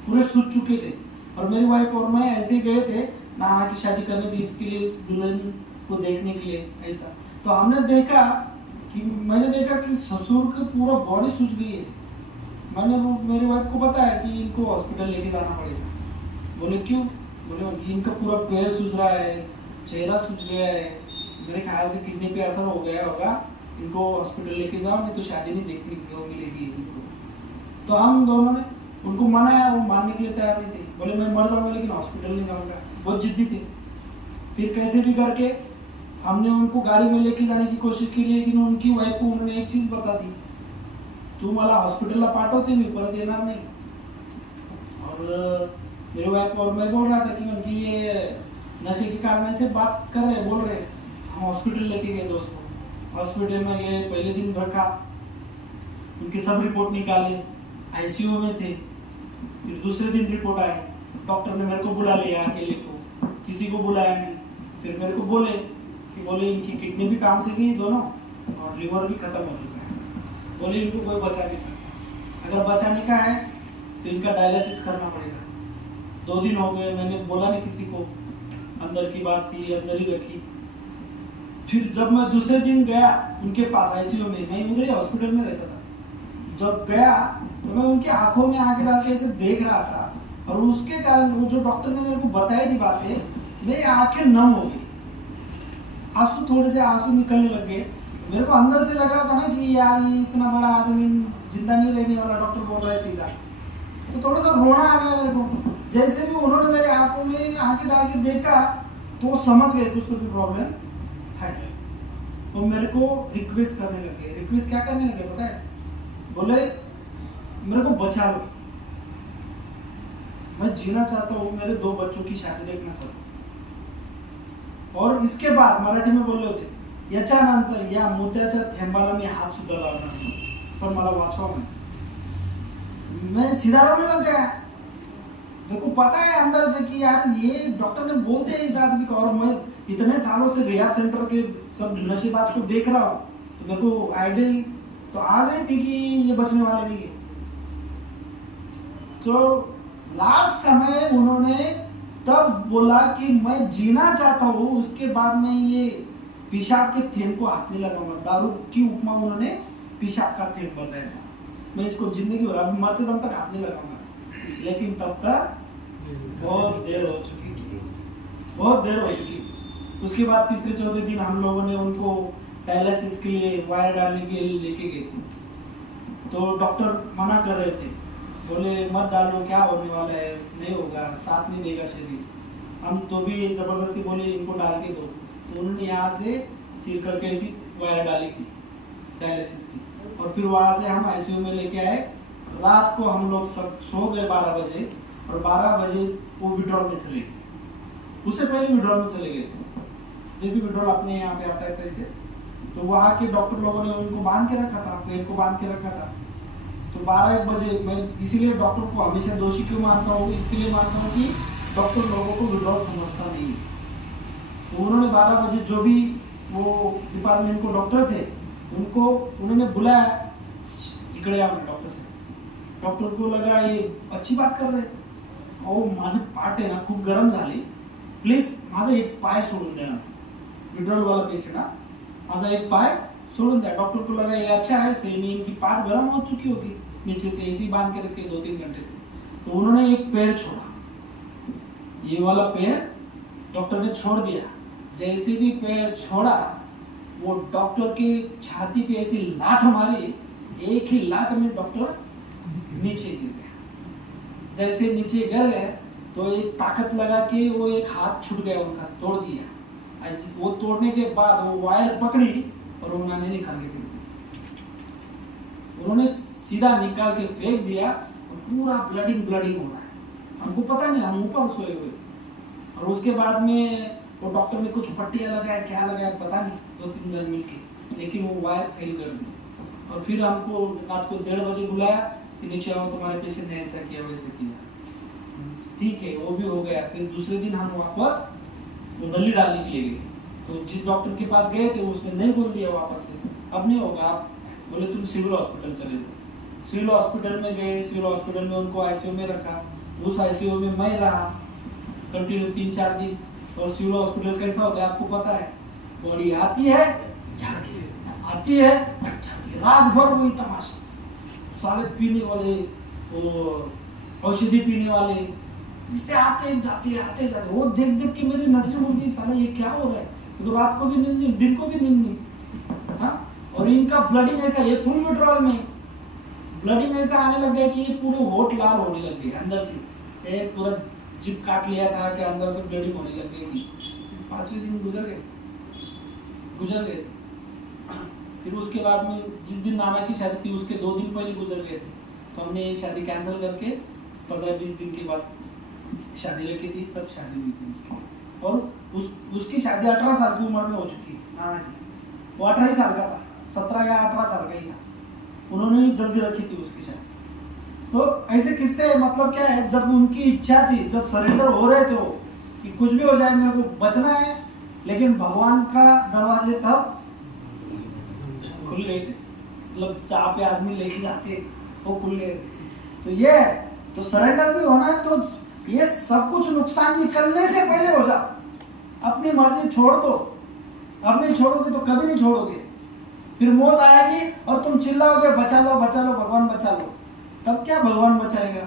पूरे सूज चुके थे। और मेरी वाइफ और मैं ऐसे ही गए थे, नाना की शादी करनी थी, इसके लिए दुल्हन को देखने के लिए ऐसा। तो हमने देखा मैंने देखा कि ससुर की पूरा बॉडी सूज गई है। मैंने वो मेरी वाइफ को बताया कि इनको हॉस्पिटल लेके जाना पड़ेगा। बोले क्यों? बोले कि इनका पूरा पैर सूज रहा है, चेहरा सूज गया है, मेरे ख्याल से किडनी पे असर हो गया होगा, इनको हॉस्पिटल लेके जाओ, नहीं तो शादी नहीं देखने को मिलेगी इनको। तो हम दोनों ने उनको मनाया, वो मानने के लिए तैयार नहीं थे। बोले मैं मर जाऊंगा लेकिन हॉस्पिटल नहीं जाऊंगा, बहुत जिद्दी थे। फिर कैसे भी करके हमने उनको गाड़ी में लेके जाने की कोशिश की, लेकिन उनकी वाइफ को उन्होंने एक चीज बता दी, तू मला हॉस्पिटलला पाठवते, मी परत येणार नहीं। और मेरे वाइफ और मैं बोल रहा था कि ये नशे के कारण से बात कर रहे, बोल रहे। हम हॉस्पिटल लेके गए दोस्तों, हॉस्पिटल में गए, पहले दिन रखा, उनके सब रिपोर्ट निकाले, आईसीयू में थे। फिर दूसरे दिन रिपोर्ट आए, डॉक्टर ने मेरे को बुला लिया अकेले को, किसी को बुलाया नहीं। फिर मेरे को बोले इनकी किडनी भी काम से गई दोनों, और लिवर भी खत्म हो चुका है। बोले इनको कोई बचा नहीं सकता, अगर बचाने का है तो इनका डायलिसिस करना पड़ेगा। 2 दिन हो गए, मैंने बोला नहीं किसी को, अंदर की बात थी अंदर ही रखी। फिर जब मैं दूसरे दिन गया उनके पास आईसीयू में, मैं उधर ही हॉस्पिटल में रहता था, जब गया तो मैं उनकी आंखों में आंखें डाल के ऐसे देख रहा था, और उसके कारण वो जो डॉक्टर ने मेरे को बताई थी बातें, मेरी आंखें नम हो गई, आंसू थोड़े से आंसू निकलने लग गए। मेरे को अंदर से लग रहा था ना कि यार ये इतना बड़ा आदमी जिंदा नहीं रहने वाला, डॉक्टर बोल रहा है सीधा। तो थोड़ा सा रोना आ गया मेरे को। जैसे भी उन्होंने मेरे आंखों में आंखें डाल के देखा तो समझ गए कुछ तो भी प्रॉब्लम है। तो मेरे को रिक्वेस्ट करने लगे। रिक्वेस्ट क्या करने लगे पता है? बोले मेरे को बचा लो, मैं जीना चाहता हूँ, मेरे 2 बच्चों की शादी देखना चाहता हूँ। और इसके बाद मराठी में बोलले होते, याच्यानंतर या मोत्याच्या थेंबाला मी हात सुद्धा लावणार नाही, पण मला वाचवा म्हणे। मैं सीधा रोने लग गया। मेरे को पता है अंदर से कि यार ये डॉक्टर ने बोल दिया इस आदमी को, और मैं इतने सालों से रिहाब सेंटर के सब नशेबाज को देख रहा हूँ, तो मेरे को आइडिया तो आ गई थी कि ये बचने वाले नहीं है। तो लास्ट समय उन्होंने तब बोला कि मैं जीना चाहता हूँ, उसके बाद में ये पेशाब के थेंब को हाथ नहीं लगाऊंगा। दारू की उपमा उन्होंने पेशाब का थेंब बताया, मैं इसको जिंदगी भर अब मरते दम तक हाथ नहीं लगाऊंगा। लेकिन तब तक बहुत देर हो चुकी थी, बहुत देर हो चुकी। उसके बाद तीसरे चौथे दिन हम लोगों ने उनको डायलिसिस के लिए वायर डालने के लिए लेके गए। तो डॉक्टर मना कर रहे थे, बोले मत डालो, क्या होने वाला है, नहीं होगा, साथ नहीं देगा शरीर। हम तो भी जबरदस्ती बोले इनको डाल के दो। तो उन्होंने यहाँ से चीर करके ऐसी वायर डाली थी डायलिसिस की, और फिर वहाँ से हम आईसीयू में लेके आए। रात को हम लोग सब सो गए 12 बजे, और 12 बजे वो विड्रॉल में चले गए। उससे पहले विड्रॉल में चले गए, जैसे विड्रॉल अपने यहाँ पे आता है तैसे। तो वहाँ के डॉक्टर लोगों ने उनको बांध के रखा था, पेट को बांध के रखा था। तो 12-1 बजे मैं इसीलिए डॉक्टर को हमेशा दोषी क्यों मानता हूँ, इसके लिए मानता हूँ कि डॉक्टर लोगों को विड्रॉल समझता नहीं है। तो उन्होंने 12 बजे जो भी वो डिपार्टमेंट को डॉक्टर थे उनको उन्होंने बुलाया, इकडे आ डॉक्टर से। डॉक्टर को लगा ये अच्छी बात कर रहे, अहो माझे पाठ आहे ना खूप गरम झाली, प्लीज माझा एक पाय सोडून द्या ना, विड्रॉल वाला पेशेंट हा, माझा एक पाय सोडून द्या। डॉक्टर को लगा ये अच्छा है, सही में इनकी पाट गर्म हो चुकी होगी, नीचे से ऐसी बांध के रखे 2-3 घंटे से। तो उन्होंने एक पैर छोड़ा, ये वाला पैर डॉक्टर ने छोड़ दिया। जैसे भी पैर छोड़ा, वो डॉक्टर के छाती पे ऐसी लात मारी, एक ही लात में डॉक्टर नीचे गिर गया। जैसे नीचे गिर गए तो एक ताकत लगा के वो एक हाथ छूट गया उनका, तोड़ दिया। वो तोड़ने के बाद वो वायर पकड़ी और उन्होंने निकाल के फेंक दिया। उन्होंने सीधा निकाल के फेंक दिया और पूरा ब्लडिंग हो रहा है। हमको पता नहीं, हम ऊपर सोए हुए। और उसके बाद में वो डॉक्टर ने कुछ पट्टियाँ लगाया, क्या लगाया पता नहीं, 2-3 जन मिलके, लेकिन वो वायर फेल कर दी। और फिर हमको रात को 1:30 बजे बुलाया कि नीचे आओ, तुम्हारे पेशेंट ने ऐसा किया वैसे किया। ठीक है, वो भी हो गया। फिर दूसरे दिन हम वापस वो नली डालने के लिए गए, तो जिस डॉक्टर के पास गए थे उसने नहीं बोल दिया वापस से, अब नहीं होगा, आप बोले तुम सिविल हॉस्पिटल चले जाओ। सिविल हॉस्पिटल में गए, सिविल हॉस्पिटल में उनको आईसीयू में रखा, उस आईसीयू में मैं रहा कंटिन्यू 3-4 दिन। और सिविल हॉस्पिटल कैसा होता है आपको पता है, बॉडी आती है जाती है, आती है जाती है, रात भर वही तमाशा, सारे पीने वाले, वो औषधि पीने वाले, इससे आते जाते, वो देख देख के मेरी नजर मुड़ गई, साला ये क्या हो रहा है, तो रात को भी नींद नहीं, दिन को भी नींद नहीं। हाँ, और इनका ब्लडिंग ऐसा, ये फुल विड्रॉल में ब्लडिंग ऐसा आने लग गया कि ये पूरे होठ लाल होने लग गए अंदर से, एक पूरा जिप काट लिया था कि अंदर से ब्लीडिंग होने लग गई थी। 5वें दिन गुजर गए। फिर उसके बाद में जिस दिन नाना की शादी थी उसके 2 दिन पहले गुजर गए थे, तो हमने ये शादी कैंसिल करके 15-20 दिन के बाद शादी रखी थी, तब शादी हुई थी उसकी। और उसकी शादी 18 साल की उम्र में हो चुकी नाना की, वो 18 ही साल का था, 17 या 18 साल का ही था, उन्होंने ही जल्दी रखी थी उसकी शादी। तो ऐसे किस्से, मतलब क्या है, जब उनकी इच्छा थी, जब सरेंडर हो रहे थे वो कि कुछ भी हो जाए मेरे को बचना है, लेकिन भगवान का दरवाजे तब खुल गए थे, मतलब जहाँ पे आदमी लेके जाते वो खुल गए। तो ये तो सरेंडर भी होना है, तो ये सब कुछ नुकसान निकलने से पहले हो जा, अपनी मर्जी छोड़ दो, अब नहीं छोड़ोगे तो कभी नहीं छोड़ोगे, फिर मौत आएगी और तुम चिल्लाओगे बचा लो भगवान बचा लो, तब क्या भगवान बचाएगा।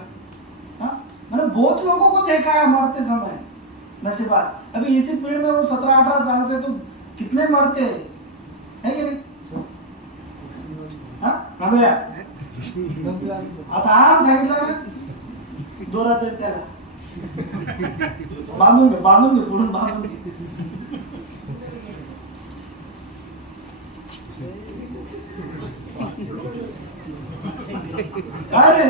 हाँ, मैंने बहुत लोगों को देखा है मरते समय नशेबाज, अभी इसी पीढ़ी में वो 17-18 साल से तो कितने मरते हैं कि नहीं। हाँ भैया आता आम सांगितलं ना, दोरा देत त्याला बांधून घे पुढून बांधून घे। अरे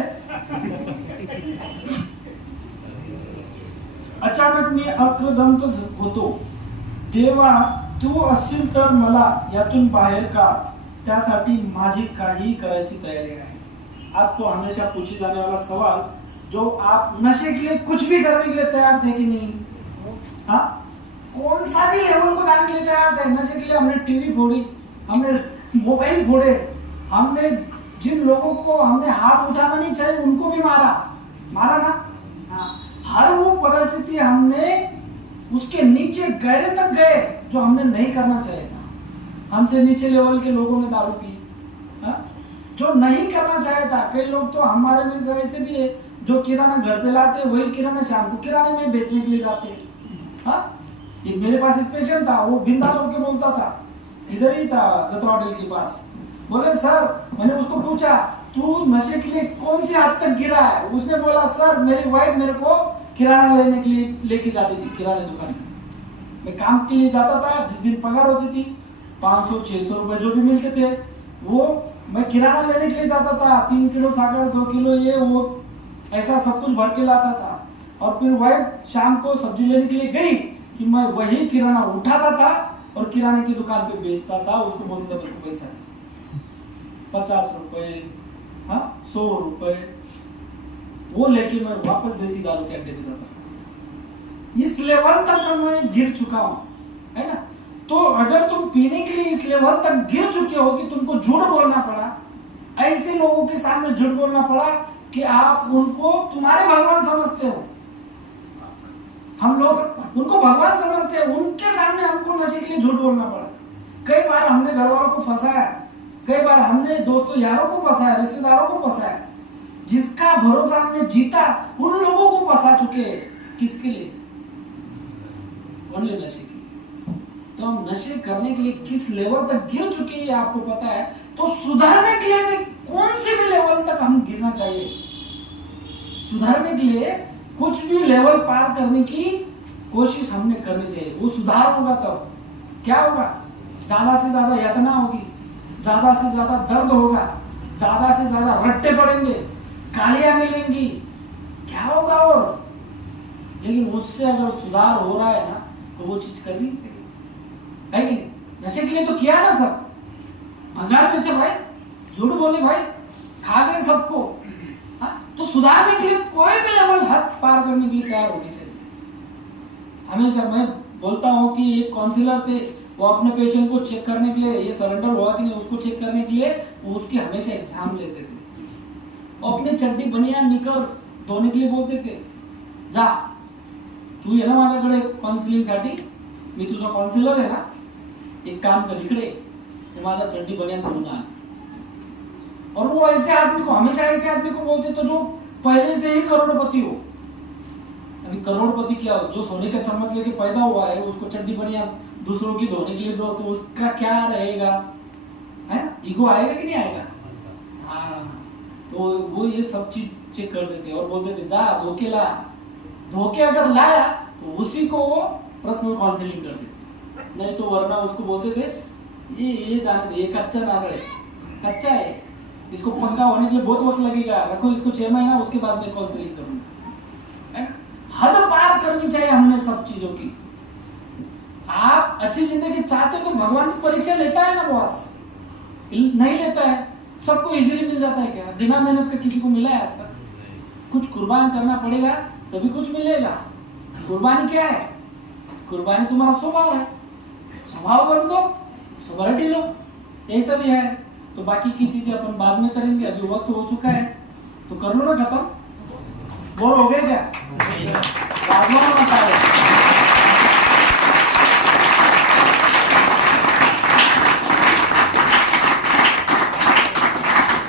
अचानक मी अक्रदंत होतो, देवा तू असशील तर मला यातून बाहेर काढ, त्यासाठी माझी काही करायची तयारी आहे। आपको हमेशा पूछी जाने वाला सवाल, जो आप नशे के लिए कुछ भी करने के लिए तैयार थे कि नहीं। हाँ, कौन सा भी लेवल को जाने के लिए तैयार थे। नशे के लिए हमने टीवी फोड़ी, हमने मोबाइल फोड़े, हमने जिन लोगों को हमने हाथ उठाना नहीं चाहिए उनको भी मारा ना। हाँ, हर वो परिस्थिति हमने उसके नीचे गहरे तक गए जो हमने नहीं करना चाहिए था। हमसे नीचे लेवल के लोगों ने दारू पी, हाँ? जो नहीं करना चाहिए था। कई लोग तो हमारे में ऐसे भी है जो किराना घर पे लाते, वही किराना शाम को किराने में बेचने के लिए जाते। हाँ, ये मेरे पास एक पेशेंट था, वो बिंदास होके बोलता था, इधर ही था जत्रा होटल के पास। बोले सर, मैंने उसको पूछा तू नशे के लिए कौन सी हद तक गिरा है। उसने बोला सर मेरी वाइफ मेरे को किराना लेने के लिए लेके जाती थी किराने दुकान में, मैं काम के लिए जाता था, जिस दिन पगार होती थी 500-600 रुपए जो भी मिलते थे वो मैं किराना लेने के लिए जाता था। 3 किलो साकर, 2 किलो ये वो ऐसा सब कुछ भर के लाता था। और फिर वाइफ शाम को सब्जी लेने के लिए गई कि मैं वही किराना उठाता था और किराने की दुकान पे बेचता था। उसको बोलता था पैसा 50 रुपए, हाँ 100 रुपए, वो लेके मैं वापस देसी दारू के अड्डे पे जाता था। इस लेवल तक मैं गिर चुका हूं, है ना। तो अगर तुम पीने के लिए इस लेवल तक गिर चुके हो कि तुमको झूठ बोलना पड़ा, ऐसे लोगों के सामने झूठ बोलना पड़ा कि आप उनको तुम्हारे भगवान समझते हो, हम लोग उनको भगवान समझते हैं, उनके सामने हमको नशे के लिए झूठ बोलना पड़ा। कई बार हमने घर वालों को फंसाया, कई बार हमने दोस्तों यारों को फंसाया, रिश्तेदारों को फंसाया। जिसका भरोसा हमने जीता उन लोगों को फंसा चुके हैं। किसके लिए? ओनली नशे के लिए। तो हम नशे करने के लिए किस लेवल तक गिर चुके हैं आपको पता है। तो सुधारने के लिए भी कौन से भी लेवल तक हम गिरना चाहिए। सुधारने के लिए कुछ भी लेवल पार करने की कोशिश हमने करनी चाहिए। वो सुधार होगा तब क्या होगा, ज्यादा से ज्यादा यातना होगी, ज्यादा से ज्यादा दर्द होगा, ज्यादा से ज्यादा रट्टे पड़ेंगे, गालियां मिलेंगी, क्या होगा। और लेकिन उससे अगर सुधार हो रहा है ना, तो वो चीज करनी चाहिए, है कि नहीं? नशे के लिए तो किया ना सब, भंगार बेचे भाई, झूठ बोले भाई, खा गए सबको। हाँ? तो सुधारने के लिए कोई भी लेवल हद पार करने के लिए तैयार होनी चाहिए। हमेशा मैं बोलता हूँ कि एक काउंसलर थे, वो अपने पेशेंट को चेक करने के लिए, ये सरेंडर हुआ कि नहीं उसको चेक करने के लिए वो उसकी हमेशा एग्जाम लेते थे। अपनी चड्डी बनियान निकर धोने के लिए बोलते थे, जा तू ये ना माझ्याकडे काउन्सिलिंग साठी, मी तुझा काउन्सिलर आहे ना, एक काम कर इकडे, ये माझा चड्डी बनियान धुवून आण। और वो ऐसे आदमी को, हमेशा ऐसे आदमी को बोलते तो जो पहले से ही करोड़पति हो। अभी करोड़पति क्या हो, जो सोने का चम्मच लेके पैदा हुआ है, उसको चड्डी बनियान दूसरों की धोने के लिए दो तो उसका क्या रहेगा, है ना? ईगो आएगा कि नहीं आएगा? हाँ, तो वो ये सब चीज चेक कर देते और बोलते थे जा धोके ला, धोके अगर लाया तो उसी को वो पर्सनल काउंसलिंग करते थे, नहीं तो वरना उसको बोलते थे ये जाने दे, ये कच्चा नारळ है, कच्चा है, इसको पक्का होने के लिए बहुत वक्त लगेगा, रखो इसको 6 महीना, उसके बाद में काउंसलिंग करूंगा, है ना? हद पार करनी चाहिए हमने सब चीजों की। आप अच्छी जिंदगी चाहते हो तो भगवान की परीक्षा लेता है ना बॉस? नहीं लेता है। सबको इजीली मिल जाता है क्या? बिना मेहनत का किसी को मिला है आज तक? कुछ कुर्बान करना पड़ेगा तभी कुछ मिलेगा। कुर्बानी क्या है? कुर्बानी तुम्हारा स्वभाव है, स्वभाव बन दो, सोबरिटी लो, यही सब है। तो बाकी की चीजें अपन बाद में करेंगे, अभी वक्त हो चुका है तो कर लो ना खत्म। बोर हो गए क्या?